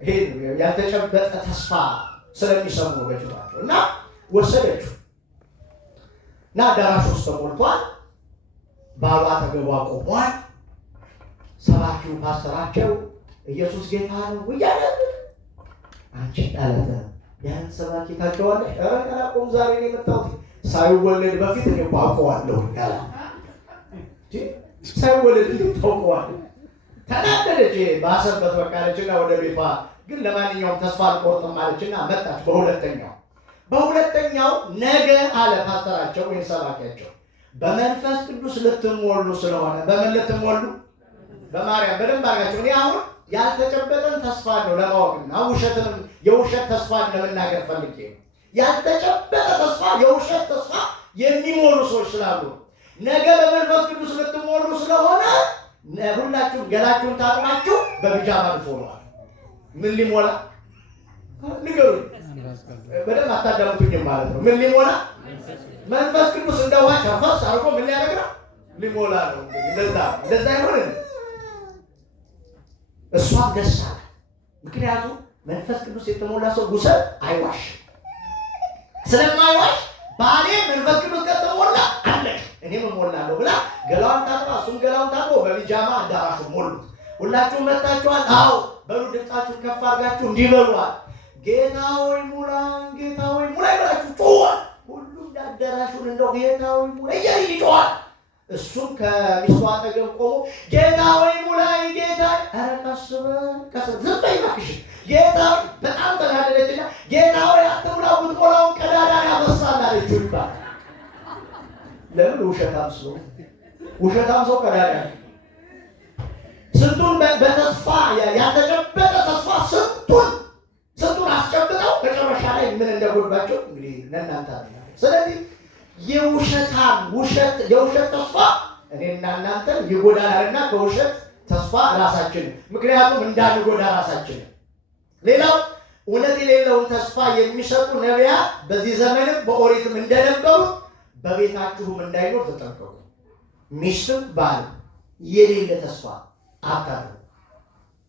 ይሄ ያልተጨበጠ ተስፋ ስለሚሰሙ ነው በጅባቸው እና ወሰደችው እና አዳራሽ ውስጥ ተሞልቷል። ባሏ አጠገቧ ቆሟል። ሰባኪው ፓስተራቸው ኢየሱስ ጌታ ነው እያለ አንቺ ጣለተ ያን ሰባኪ ታውቂዋለሽ? ኧረ አላውቀውም ዛሬ ነው የመጣሁት። ሳይወለድ በፊት እኔ እኮ አውቀዋለሁ ያለ ሳይወለድ እንዴት ታውቀዋለህ? ተናደደች። ባሰበት በቃለችና ወደ ቤቷ ግን ለማንኛውም ተስፋ አልቆርጥም አለችና መጣች። በሁለተኛው ነገ አለ ፓስተራቸው ወይም ሰባኪያቸው በመንፈስ ቅዱስ ልትሞሉ ስለሆነ በምን ልትሞሉ? በማርያም በደንብ አድርጋችሁ። እኔ አሁን ያልተጨበጠን ተስፋ ነው ለማወቅና ውሸትንም የውሸት ተስፋ ለመናገር ፈልጌ ያልተጨበጠ ተስፋ የውሸት ተስፋ የሚሞሉ ሰዎች ስላሉ ነገ በመንፈስ ቅዱስ ልትሞሉ ስለሆነ ሁላችሁም ገላችሁን ታጥባችሁ በቢጃማ ልትሆኗል። ምን ሊሞላ ንገሩኝ። በደንብ አታዳምጡኝም ማለት ነው። ምን ሊሞላ? መንፈስ ቅዱስ እንደ ውሃ ቸፈስ አድርጎ ምን ሊያደርግ ነው? ሊሞላ ነው። እንደዛ አይሆንም። እሷም ደስ አለ። ምክንያቱም መንፈስ ቅዱስ የተሞላ ሰው ጉሰር አይዋሽም። ስለማይዋሽ ባሌ መንፈስ ቅዱስ ከተሞላ አለቅ እኔም እሞላለሁ ብላ ገላዋን ታጥባ እሱም ገላውን ታጥቦ በቢጃማ አዳራሹ ሞሉት። ሁላችሁም መጣችኋል? አዎ። በሉ ድምፃችሁን ከፍ አድርጋችሁ እንዲህ በሉዋል። ጌታ ሆይ ሙላን፣ ጌታ ሆይ ሙላን ብላችሁ ጮኻል። ሁሉም አዳራሹን እንደው ጌታ ሆይ ሙላን እያለ ይጮኻል። እሱም ከሚስቱ አጠገብ ቆሞ ጌታ ሆይ ሙላን፣ ጌታ ኧረ ቀስ በል ዝም በይ እባክሽ። ጌታ በጣም ተናደደችና ጌታ ሆይ አትሙላው፣ ብትሞላውን ቀዳዳ ያፈሳል አለችው ይባላል። ለምን? ውሸታም ሰው ቀዳዳ ስንቱን በተስፋ ያልተጨበጠ ተስፋ ስንቱን አስጨብጠው መጨረሻ ላይ ምን እንደጎድባቸው እንግዲህ ለእናንተ ነው። ስለዚህ የውሸት ተስፋ እኔና እናንተን ይጎዳናልና ከውሸት ተስፋ ራሳችን ምክንያቱም እንዳንጎዳ ራሳችን። ሌላው እውነት የሌለውን ተስፋ የሚሰጡ ነቢያት በዚህ ዘመንም በኦሪትም እንደነበሩ በቤታችሁም እንዳይኖር ተጠንቀቁ። ሚስትም ባል የሌለ ተስፋ አታድርጉ።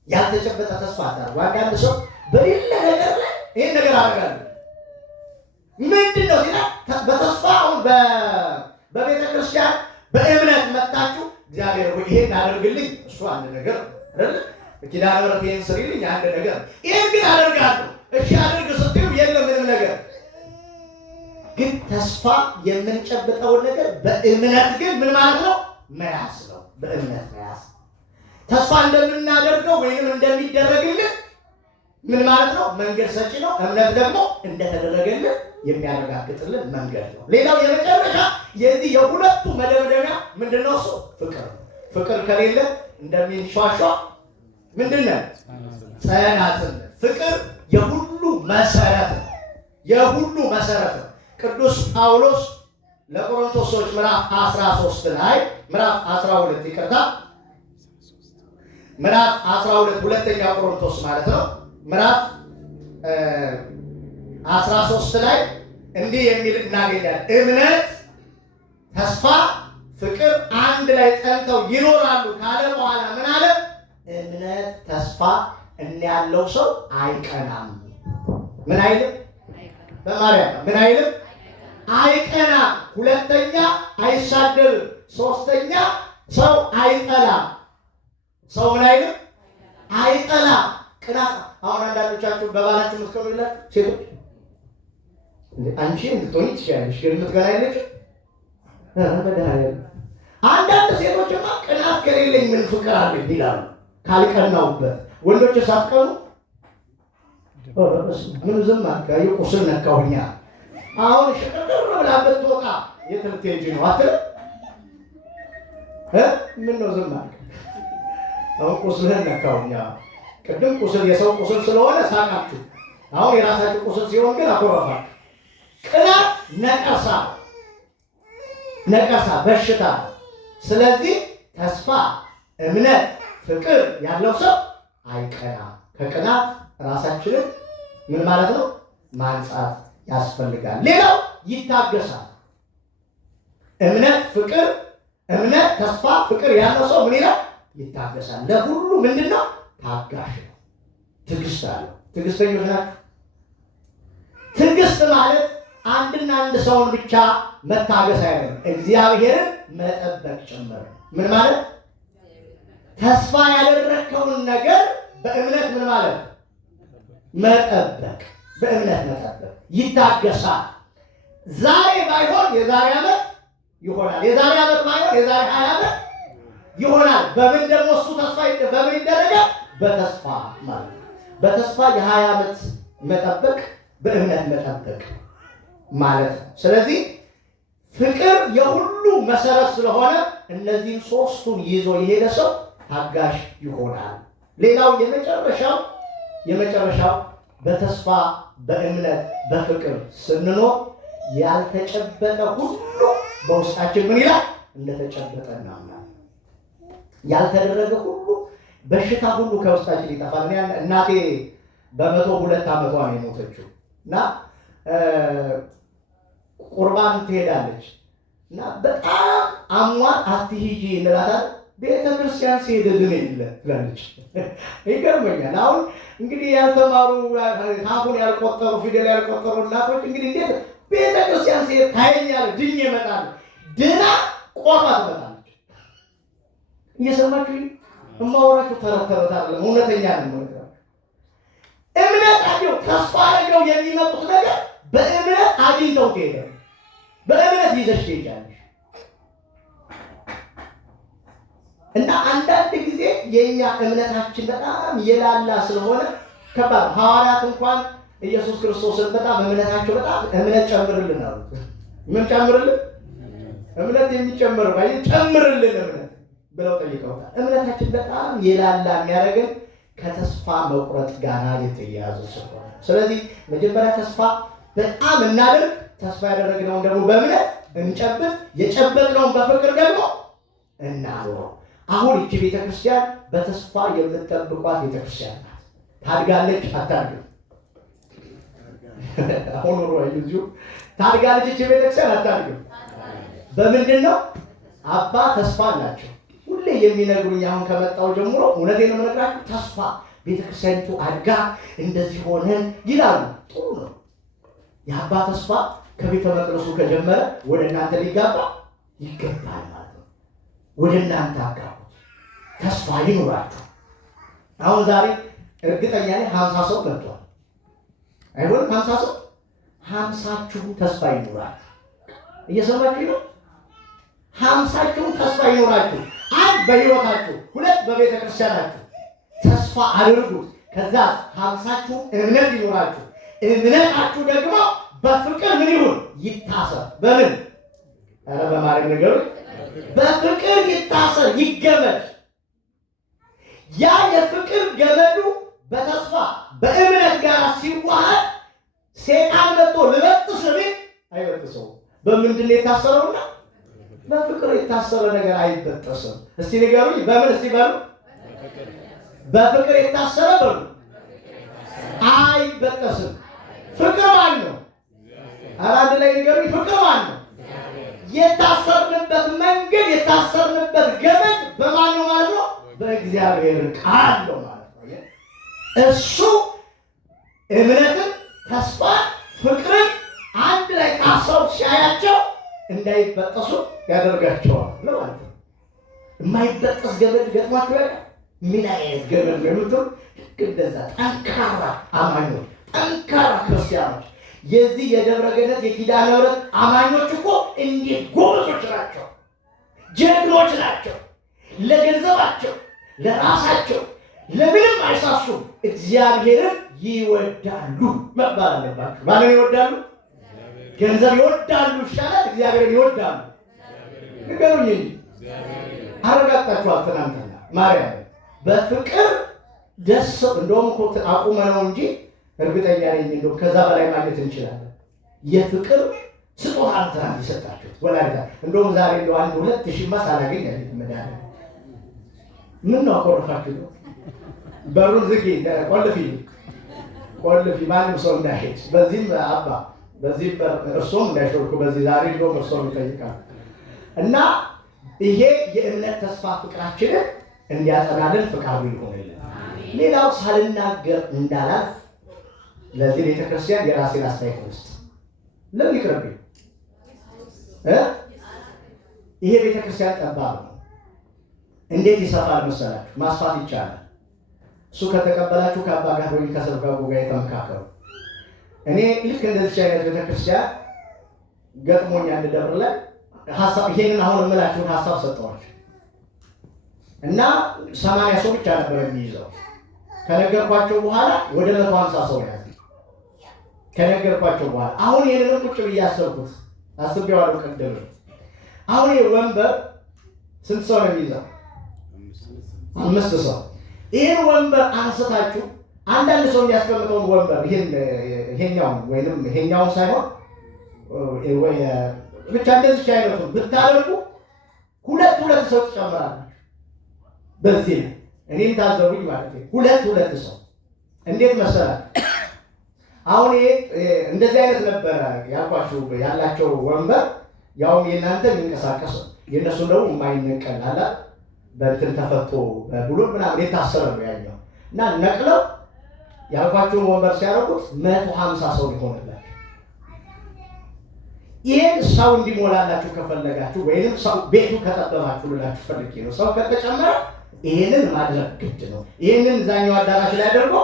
ያልተጨበጠ ተስፋ አታድርጉ። አንዳንድ ሰው በሌለ ነገር ላይ ይህን ነገር አደርጋለሁ ምንድን ነው ሲላ በተስፋ አሁን በቤተ ክርስቲያን በእምነት መጣችሁ እግዚአብሔር ሆይ ይሄን አደርግልኝ እሱ አንድ ነገር አይደል? ኪዳነ ምሕረት ይሄን ስሪልኝ አንድ ነገር ይሄን ግን አደርጋለሁ እሺ አድርግ ስትዩ የለም ምንም ነገር። ግን ተስፋ የምንጨብጠውን ነገር በእምነት ግን ምን ማለት ነው? መያዝ ነው። በእምነት መያዝ ተስፋ እንደምናደርገው ወይንም እንደሚደረግልን ምን ማለት ነው? መንገድ ሰጪ ነው። እምነት ደግሞ እንደተደረገልን የሚያረጋግጥልን መንገድ ነው። ሌላው የመጨረሻ የዚህ የሁለቱ መደምደሚያ ምንድነው? እሱ ፍቅር። ፍቅር ከሌለ እንደሚንሿሿ ምንድነው? ጸናጽል። ፍቅር የሁሉ መሰረት ነው። የሁሉ መሰረት ነው። ቅዱስ ጳውሎስ ለቆሮንቶስ ሰዎች ምዕራፍ 13 ላይ ምዕራፍ 12 ይቅርታ፣ ምዕራፍ 12 ሁለተኛ ቆሮንቶስ ማለት ነው። ምዕራፍ 13 ላይ እንዲህ የሚል እናገኛለን። እምነት፣ ተስፋ፣ ፍቅር አንድ ላይ ጸንተው ይኖራሉ ካለ በኋላ ምን አለ? እምነት፣ ተስፋ ያለው ሰው አይቀናም። ምን አይልም? በማርያም ምን አይልም? አይቀናም። ሁለተኛ አይሳደብም። ሶስተኛ ሰው አይጠላም። ሰው ምን አይልም? አይጠላም። ቅናት። አሁን አንዳንዶቻችሁ በባላችሁ የምትቀኑ ይላል ሴቶች አንቺ እንድትሆኝ ትችላለሽ፣ ግን የምትገና አይነች አንዳንድ ሴቶችማ ቅናት ከሌለኝ ምን ፍቅር አለኝ ይላሉ ካልቀናውበት። ወንዶች ሳትቀኑ ምን ዝም አካባቢ ቁስል ነካሁኛ። አሁን ሽቅርቅር ብላ ብትወጣ የት ልትሄጂ ነው አትልም? ምን ነው ዝም አልክ? አሁን ቁስልህን ነካሁኛ ቅድም ቁስል የሰው ቁስል ስለሆነ ሳቃችሁ፣ አሁን የራሳችሁ ቁስል ሲሆን ግን አኮረፋችሁ። ቅናት ነቀርሳ በሽታ። ስለዚህ ተስፋ፣ እምነት፣ ፍቅር ያለው ሰው አይቀናም። ከቅናት ራሳችንን ምን ማለት ነው ማንጻት ያስፈልጋል። ሌላው ይታገሳል። እምነት፣ ተስፋ፣ ፍቅር ያለው ሰው ምን ይላል? ይታገሳል። ለሁሉ ምንድነው? ታጋሽ ነው። ትዕግስት አለው። ትዕግስተኞች ናቸው። ትዕግስት ማለት አንድና አንድ ሰውን ብቻ መታገስ አይደለም፣ እግዚአብሔርን መጠበቅ ጭምር። ምን ማለት? ተስፋ ያደረግከውን ነገር በእምነት ምን ማለት? መጠበቅ። በእምነት መጠበቅ። ይታገሳል። ዛሬ ባይሆን የዛሬ ዓመት ይሆናል። የዛሬ ዓመት ባይሆን የዛሬ 20 ዓመት ይሆናል። በምን ደግሞ እሱ ተስፋ በምን ይደረጋል? በተስፋ ማለት ነው። በተስፋ የ20 ዓመት መጠበቅ በእምነት መጠበቅ ማለት ነው። ስለዚህ ፍቅር የሁሉ መሰረት ስለሆነ እነዚህን ሶስቱን ይዞ የሄደ ሰው ታጋሽ ይሆናል። ሌላው የመጨረሻው በተስፋ በእምነት በፍቅር ስንኖር ያልተጨበጠ ሁሉ በውስጣችን ምን ይላል? እንደተጨበጠ እናምናለን። ያልተደረገ ሁሉ በሽታ ሁሉ ከውስጣችን ይጠፋል። እናቴ በ102 ዓመቷ ነው የሞተችው እና ቁርባን ትሄዳለች እና በጣም አሟት አትሂጂ እንላታለን። ቤተ ክርስቲያን ሲሄድ ግን የለ ትላለች። ይገርመኛል። አሁን እንግዲህ ያልተማሩ አሁን ያልቆጠሩ ፊደል ያልቆጠሩ እናቶች እንግዲህ እንዴት ቤተ ክርስቲያን ሲሄድ ታየኛለህ ድኜ እመጣለሁ፣ ድና ቆርባ ትመጣለች። እየሰማችሁ እማወራችሁ ተረት አይደለም፣ እውነተኛ ነው። እምነታቸው ተስፋ አድርገው የሚመጡት ነገር በእምነት አግኝተው ትሄዳለች። በእምነት ይዘሽ ትሄጃለሽ። እና አንዳንድ ጊዜ የኛ እምነታችን በጣም የላላ ስለሆነ ከባድ። ሐዋርያት እንኳን ኢየሱስ ክርስቶስን በጣም እምነታቸው በጣም እምነት ጨምርልን አሉት። ምን ጨምርልን? እምነት የሚጨምር ጨምርልን እምነት ብለው ጠይቀውታል። እምነታችን በጣም የላላ የሚያደርገን ከተስፋ መቁረጥ ጋር የተያያዙ ስለሆነ፣ ስለዚህ መጀመሪያ ተስፋ በጣም እናድርግ። ተስፋ ያደረግነውን ደግሞ በእምነት እንጨብጥ። የጨበጥነውን በፍቅር ደግሞ እናኑረው። አሁን እቺ ቤተክርስቲያን በተስፋ የምትጠብቋት ቤተክርስቲያን ናት። ታድጋለች አታድግም? አሁን ሩዋይዩ ታድጋለች እቺ ቤተክርስቲያን አታድግም? በምንድን ነው? አባ ተስፋ አላቸው። ሁሌ የሚነግሩኝ አሁን ከመጣው ጀምሮ እውነቴን ነው የምነግራችሁ። ተስፋ ቤተክርስቲያኒቱ አድጋ እንደዚህ ሆነን ይላሉ። ጥሩ ነው። የአባ ተስፋ ከቤተ መቅደሱ ከጀመረ ወደ እናንተ ሊጋባ ይገባል ማለት ነው። ወደ እናንተ አጋቡት። ተስፋ ይኑራችሁ። አሁን ዛሬ እርግጠኛ ነኝ 50 ሰው መጥቷል። አይሆንም? 50 ሰው 50ችሁ ተስፋ ይኑራችሁ። እየሰማችሁ ነው? 50ችሁ ተስፋ ይኑራችሁ። አንድ በህይወታችሁ፣ ሁለት በቤተ ክርስቲያናችሁ ተስፋ አድርጉት። ከዛ 50ችሁ እምነት ይኑራችሁ። እምነታችሁ ደግሞ በፍቅር ምን ይሁን? ይታሰር። በምን? ኧረ በማርያም ነገሩ በፍቅር ይታሰር፣ ይገመድ። ያ የፍቅር ገመዱ በተስፋ በእምነት ጋር ሲዋሃድ ሰይጣን መጥቶ ልበጥስ ቢል አይበጥሰውም። በምንድን ነው የታሰረውና? በፍቅር የታሰረ ነገር አይበጠስም። እስቲ ንገሩኝ፣ በምን? እስቲ በሉ። በፍቅር የታሰረ በሉ አይበጠስም። ፍቅር ማን ነው? አራድ ላይ ንገሩኝ፣ ፍቅር ማን ነው? የታሰርንበት መንገድ የታሰርንበት ገመድ በማን ነው ማለት ነው? በእግዚአብሔር ቃል ነው ማለት ነው። እሱ እምነትን፣ ተስፋ፣ ፍቅርን አንድ ላይ ታስረው ሲያያቸው እንዳይበጠሱ ያደርጋቸዋል ማለት ነው። የማይበጠስ ገመድ ገጥሟቸው ያውቃል? ምን አይነት ገመድ ነው የምትሉ? ልክ እንደዛ ጠንካራ አማኞች፣ ጠንካራ ክርስቲያኖች፣ የዚህ የደብረ ገነት የኪዳነ ምሕረት አማኞች እኮ እንዴት ጎበዞች ናቸው፣ ጀግኖች ናቸው። ለገንዘባቸው፣ ለራሳቸው፣ ለምንም አይሳሱም። እግዚአብሔርን ይወዳሉ መባል አለባቸው። ማንን ይወዳሉ? ገንዘብ ይወዳሉ ይሻላል? እግዚአብሔርን ይወዳሉ? ንገሩኝ እንጂ አረጋግጣችኋል። ትናንትና ማርያም በፍቅር ደስ እንደውም እኮ አቁመነው እንጂ እርግጠኛ ነኝ እንደው ከዛ በላይ ማግኘት እንችላለን። የፍቅር ስጦታ አንተን ይሰጣችሁ ወላዲታ እንደውም ዛሬ እንደው 1-2 ሺህ ሳላገኝ መዳን ምን ነው አቆርፋችሁ ነው በሩን ዝጊ ቆልፊ ማንም ሰው እንዳይሄድ በዚህም አባ በዚህም እርሶም እንዳይሾልኩ በዚህ ዛሬ እንደውም እርሶም ይጠይቃል እና ይሄ የእምነት ተስፋ ፍቅራችንን እንዲያጸናልን ፍቃዱ ይሆንልን። ሌላው ሳልናገር እንዳላልፍ ለዚህ ቤተክርስቲያን የራሴን አስተያየት ውስጥ ለምን ይቅርብኝ ይሄ ቤተክርስቲያን ጠባብ ነው። እንዴት ይሰፋል መሰላችሁ? ማስፋት ይቻላል። እሱ ከተቀበላችሁ ከአባ ጋር ወይም ከሰብካቡ ጋር የተመካከሩ። እኔ ልክ እንደዚህ አይነት ቤተክርስቲያን ገጥሞኛ ደብር ላይ ሐሳብ ይሄንን አሁን የምላችሁን ሐሳብ ሰጠዋችሁ እና 80 ሰው ብቻ ነበር የሚይዘው። ከነገርኳቸው በኋላ ወደ 150 ሰው ያዘ። ከነገርኳቸው በኋላ አሁን ይሄንን ቁጭ ብዬ አስቤዋለሁ ቀደም። አሁን ይሄ ስንት ሰው ነው የሚይዘው? 5 ሰው። ይሄን ወንበር አንስታችሁ አንዳንድ ሰው የሚያስቀምጠውን ወንበር ይሄኛውን ወይንም ይሄኛውን ሳይሆን ወይ ብቻ እንደዚህ አይነቱን ብታደርጉ 2 ሰው ትጨምራላችሁ። በዚህ እኔን ታዘቡኝ ማለት ነው። 2 ሰው እንዴት መሰላችሁ? አሁን ይሄ እንደዚህ አይነት ነበረ ያልኳችሁ ያላቸው ወንበር ያው የእናንተ የሚንቀሳቀስ የነሱ ደግሞ የማይነቀል አለ በእንትን ተፈቶ በብሎን ምናምን የታሰረ ነው ያኛው እና ነቅለው ያልኳችሁን ወንበር ሲያደርጉት 150 ሰው ይሆንላችሁ። ይሄን ሰው እንዲሞላላችሁ ከፈለጋችሁ ወይንም ሰው ቤቱ ከጠበባችሁ ልላችሁ ፈልጌ ነው። ሰው ከተጨመረ ይሄንን ማድረግ ግድ ነው። ይሄንን እዛኛው አዳራሽ ላይ አድርጎ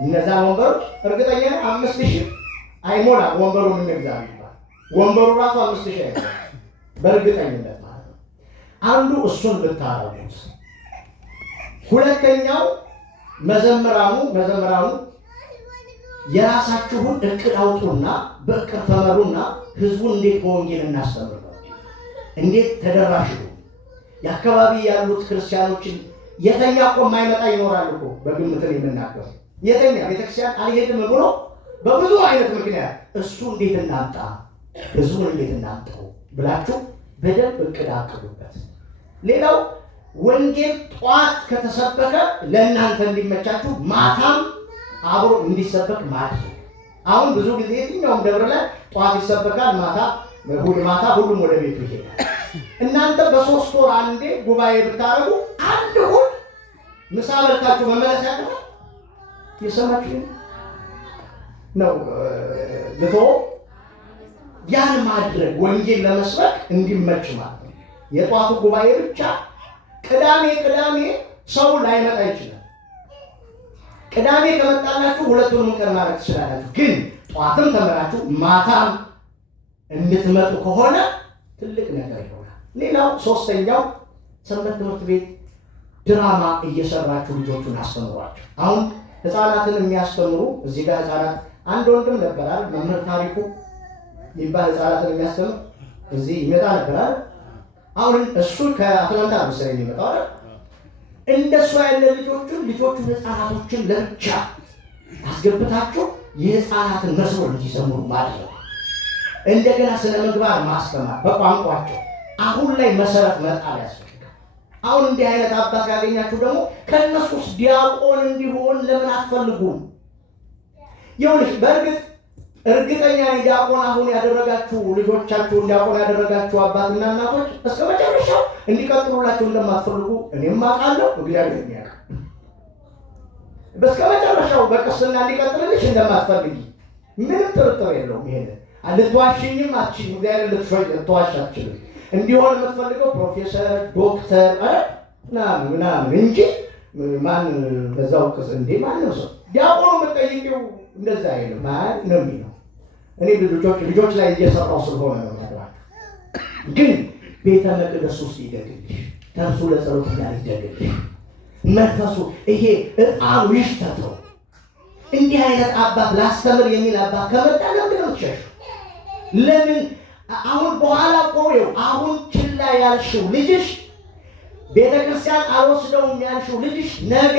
እነዛ ወንበሮች እርግጠኛ ነኝ 5000 አይሞላም። ወንበሩ ምን ይግዛል ይባል ወንበሩ ራሱ 5000 አይሞላም በእርግጠኝነት ማለት ነው። አንዱ እሱን ብታረጉት፣ ሁለተኛው መዘምራኑ የራሳችሁን እቅድ አውጡና በእቅድ ተመሩና ህዝቡን እንዴት በወንጌል እናስተምር ነው፣ እንዴት ተደራሽ ነው። የአካባቢ ያሉት ክርስቲያኖችን የተኛ እኮ የማይመጣ ይኖራል እኮ በግምትን የምናገር የተኛ ቤተክርስቲያን አልሄድም ብሎ በብዙ አይነት ምክንያት እሱ እንዴት እናምጣ ህዝቡን እንዴት እናምጣው ብላችሁ በደንብ እቅድ አቅዱበት። ሌላው ወንጌል ጧት ከተሰበከ ለእናንተ እንዲመቻችሁ ማታም አብሮ እንዲሰበክ ማድረግ። አሁን ብዙ ጊዜ የትኛውም ደብር ላይ ጧት ይሰበካል፣ እሑድ ማታ ሁሉም ወደ ቤቱ ይሄዳል። እናንተ በ3 ወር አንዴ ጉባኤ ብታረጉ አንድ እሑድ ምሳ በልታችሁ መመለስ ያቀራል። የሰማችሁ ነው ልቶ ያን ማድረግ ወንጌል ለመስበክ እንዲመች ማለት ነው። የጧቱ ጉባኤ ብቻ ቅዳሜ ሰው ላይመጣ ይችላል። ቅዳሜ ከመጣላችሁ ሁለቱንም ቀን ማድረግ ትችላላችሁ። ግን ጧትም ተመራችሁ ማታም እንድትመጡ ከሆነ ትልቅ ነገር ይሆናል። ሌላው ሶስተኛው ሰንበት ትምህርት ቤት ድራማ እየሰራችሁ ልጆቹን አስተምሯቸው። አሁን ህፃናትን የሚያስተምሩ እዚህ ጋር ህፃናት አንድ ወንድም ነበራል መምህር ታሪኩ ይባል ህፃናትን የሚያስተምር እዚህ ይመጣ ነበራል። አሁን እሱ ከአትላንታ ነው መሰለኝ የሚመጣው አይደል? እንደሱ ያለ ልጆቹን ህፃናቶችን ለብቻ አስገብታችሁ የህፃናትን መዝሙር እንዲሰሙሩ ማድረግ፣ እንደገና ስነ ምግባር ማስተማር በቋንቋቸው አሁን ላይ መሰረት መጣል ያስፈልጋል። አሁን እንዲህ አይነት አባት ያገኛችሁ ደግሞ ከነሱስ ዲያቆን እንዲሆን ለምን አትፈልጉም? ይኸውልሽ በእርግጥ እርግጠኛ ነኝ ዲያቆን አሁን ያደረጋችሁ ልጆቻችሁን ዲያቆን ያደረጋችሁ አባትና እናቶች እስከ መጨረሻው እንዲቀጥሉላችሁ እንደማትፈልጉ እኔም አውቃለሁ፣ እግዚአብሔር ያውቃል። እስከ መጨረሻው በቅስና እንዲቀጥልልሽ እንደማትፈልጊ ምንም ጥርጥር የለውም። ይሄን ልትዋሽኝም አትችይም። እግዚአብሔር ልትዋሽ አትችልም። እንዲሆን የምትፈልገው ፕሮፌሰር ዶክተር ምናምን እንጂ ማን በዛው ቅስ እንዴ ማንም ሰው ዲያቆኑ የምትጠይቂው እንደዛ አይልም ማለት ነው የሚለው። እኔ ልጆች ላይ እየሰራው ስለሆነ ነው ያለው። ግን ቤተ መቅደስ ውስጥ ይደግልሽ፣ ተርሱ ለጸሎት ጋር ይደግልሽ፣ መንፈሱ ይሄ እጣኑ ይሽተተው። እንዲህ አይነት አባት ላስተምር የሚል አባት ከመጣ ለምን ነው ትሸሽ? ለምን አሁን በኋላ ቆየው አሁን ችላ ያልሽው ልጅሽ ቤተክርስቲያን አልወስደውም ያልሽው ልጅሽ ነገ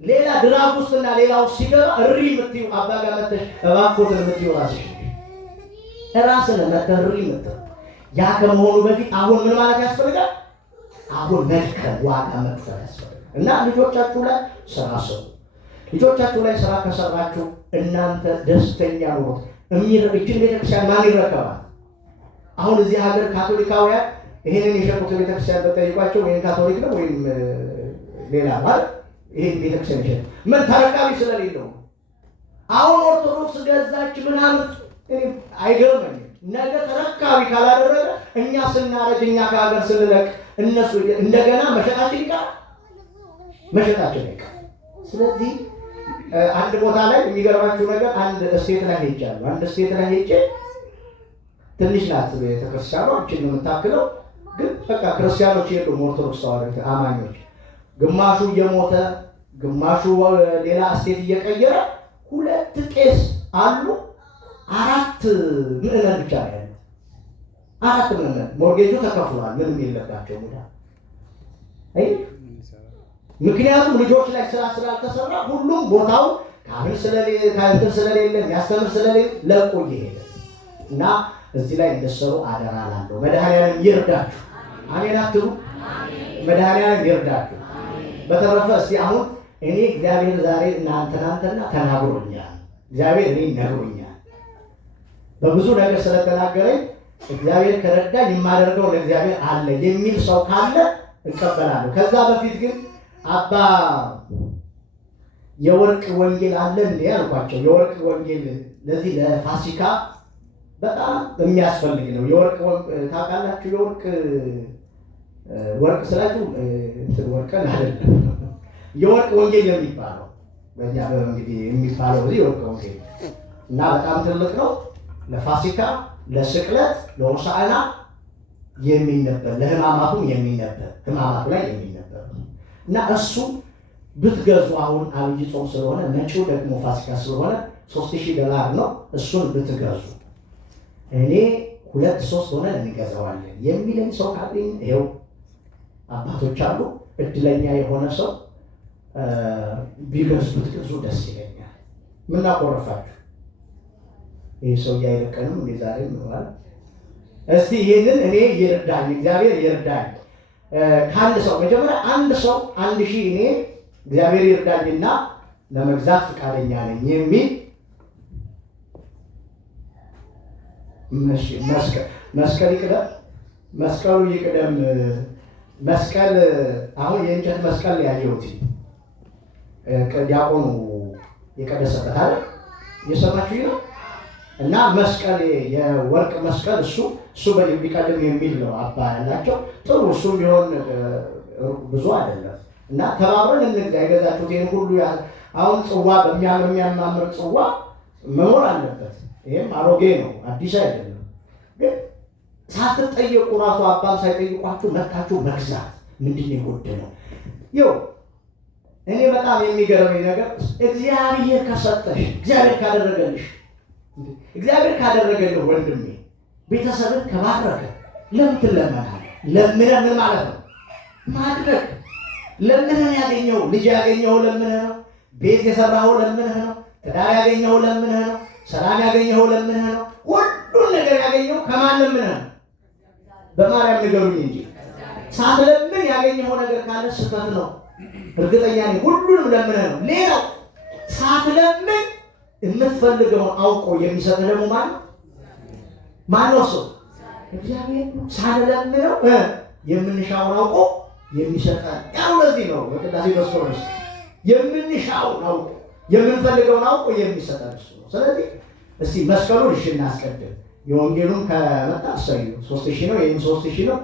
ሌላ ድራግ ውስጥና ሌላው ሲገባ እሪ የምትዩ አባ ጋር መተሽ እባክዎትን የምትዩ ራስን መተህ እሪ የምትለው ያ ከመሆኑ በፊት አሁን ምን ማለት ያስፈልጋል? አሁን መድከም፣ ዋጋ መክፈል ያስፈልጋል። እና ልጆቻችሁ ላይ ስራ ስሩ። ልጆቻችሁ ላይ ስራ ከሰራችሁ እናንተ ደስተኛ ኑሮት እችን ቤተክርስቲያን ማን ይረከባል? አሁን እዚህ ሀገር ካቶሊካውያን ይህንን የሸጡት ቤተክርስቲያን በጠይቋቸው ወይም ካቶሊክ ነው ወይም ሌላ ማለት ይህን ቤተክርስቲያን ይሸጥ ምን ተረካቢ ስለሌለው አሁን ኦርቶዶክስ ገዛች ምናምን አይገርመኝም። ነገ ተረካቢ ካላደረገ እኛ ስናረጅ እኛ ከሀገር ስንለቅ እነሱ እንደገና መሸጣችን ይቀራል። ስለዚህ አንድ ቦታ ላይ የሚገርማችሁ ነገር አንድ እስቴት ላይ ሄጃለሁ። አንድ እስቴት ላይ ሄጄ ትንሽ ናት ቤተክርስቲያኗ እችን ነው የምታክለው፣ ግን በቃ ክርስቲያኖች የሉም፣ ኦርቶዶክስ ተዋሕዶ አማኞች ግማሹ እየሞተ ግማሹ ሌላ እስቴት እየቀየረ 2 ቄስ አሉ፣ 4 ምዕመን ብቻ ነው ያለው። 4 ምዕመን ሞርጌጁ ተከፍሏል፣ ምንም የለባቸው ሙዳ። ምክንያቱም ልጆች ላይ ስራ ስላልተሰራ ሁሉም ቦታው ካህን ስለሌለ የሚያስተምር ስለሌለ ለቆ እየሄደ እና እዚህ ላይ እንደሰሩ አደራ ላለው መድኃኒዓለም ይርዳችሁ። አሜን አትሉ? መድኃኒዓለም ይርዳችሁ። በተረፈ እስቲ አሁን እኔ እግዚአብሔር ዛሬ እናንተና ተናግሮኛል። እግዚአብሔር እኔ ነግሮኛል። በብዙ ነገር ስለተናገረኝ እግዚአብሔር ከረዳኝ የማደርገው ለእግዚአብሔር አለ የሚል ሰው ካለ እቀበላለሁ። ከዛ በፊት ግን አባ የወርቅ ወንጌል አለ እንዴ አልኳቸው። የወርቅ ወንጌል ለዚህ ለፋሲካ በጣም የሚያስፈልግ ነው። የወርቅ ታውቃላችሁ? ወርቅ ስላችሁ እንትን ወርቅን አይደለም። የወርቅ ወንጌል የሚባለው በእኛ እንግዲህ የሚባለው እዚህ የወርቅ ወንጌል እና በጣም ትልቅ ነው። ለፋሲካ፣ ለስቅለት፣ ለሆሳዕና የሚነበብ ለሕማማቱም የሚነበብ ሕማማቱ ላይ የሚነበብ እና እሱ ብትገዙ አሁን አብይ ጾም ስለሆነ መጪው ደግሞ ፋሲካ ስለሆነ $3000 ነው። እሱን ብትገዙ እኔ 2-3 ሆነ እንገዛዋለን የሚለኝ ሰው ካለኝ ይኸው አባቶች አሉ። እድለኛ የሆነ ሰው ቢገዙ ብትገዙ ደስ ይለኛል። ምን አቆረፋችሁ? ይህ ሰው አይለቀንም እንዴ ዛሬ ምን ማለት? እስቲ ይሄንን እኔ ይርዳኝ፣ እግዚአብሔር ይርዳኝ። ከአንድ ሰው መጀመሪያ አንድ ሰው 1000 እኔ እግዚአብሔር ይርዳኝና ለመግዛት ፈቃደኛ ነኝ የሚል መስቀል ይቅደም፣ መስቀሉ ይቅደም። መስቀል አሁን የእንጨት መስቀል ያየሁት ዲያቆኑ የቀደሰበት አይደል? የሰማችሁ ነው። እና መስቀል የወርቅ መስቀል እሱ ቢቀድም የሚል ነው አባ ያላቸው። ጥሩ እሱም ቢሆን ብዙ አይደለም። እና ተባብረን እንግዛ። የገዛችሁት ይህን ሁሉ አሁን ጽዋ በሚያማምር ጽዋ መኖር አለበት። ይህም አሮጌ ነው፣ አዲስ አይደለም። ግን ሳትጠየቁ ራሱ አባም ሳይጠይቋችሁ መታችሁ መግዛት ምንድን ነው የጎደለው? ይኸው እኔ በጣም የሚገርመኝ ነገር እግዚአብሔር ከሰጠሽ፣ እግዚአብሔር ካደረገልህ ወንድሜ ቤተሰብን ከባረከ ለምን ትለመናለህ? ለምነህ ምን ማለት ነው? ማድረግ ለምነህ ያገኘው ልጅ ያገኘው ለምነህ ነው። ቤት የሰራኸው ለምነህ ነው። ትዳር ያገኘው ለምነህ ነው። ሰላም ያገኘው ለምነህ ነው። ሁሉን ነገር ያገኘው ከማን ለምነህ ነው? በማርያም ንገሩኝ እንጂ ሳትለምን ያገኘው ነገር ካለ ስህተት ነው። እርግጠኛ ነኝ ሁሉንም ለምነህ ነው። ሌላው ሳትለምን የምትፈልገውን አውቆ የሚሰጥ ደግሞ ማን ነው? ሰው እግዚአብሔር ነው። ሳንለምነው የምንሻውን አውቆ የሚሰጠን ያው ለዚህ ነው በቅዳሴ በሶርስ የምንሻውን አውቆ የምንፈልገውን አውቆ የሚሰጠን እሱ ነው። ስለዚህ እስቲ መስቀሉን እናስቀድም። የወንጌሉን ከመጣ 3000 ነው፣ ይሄም 3000 ነው።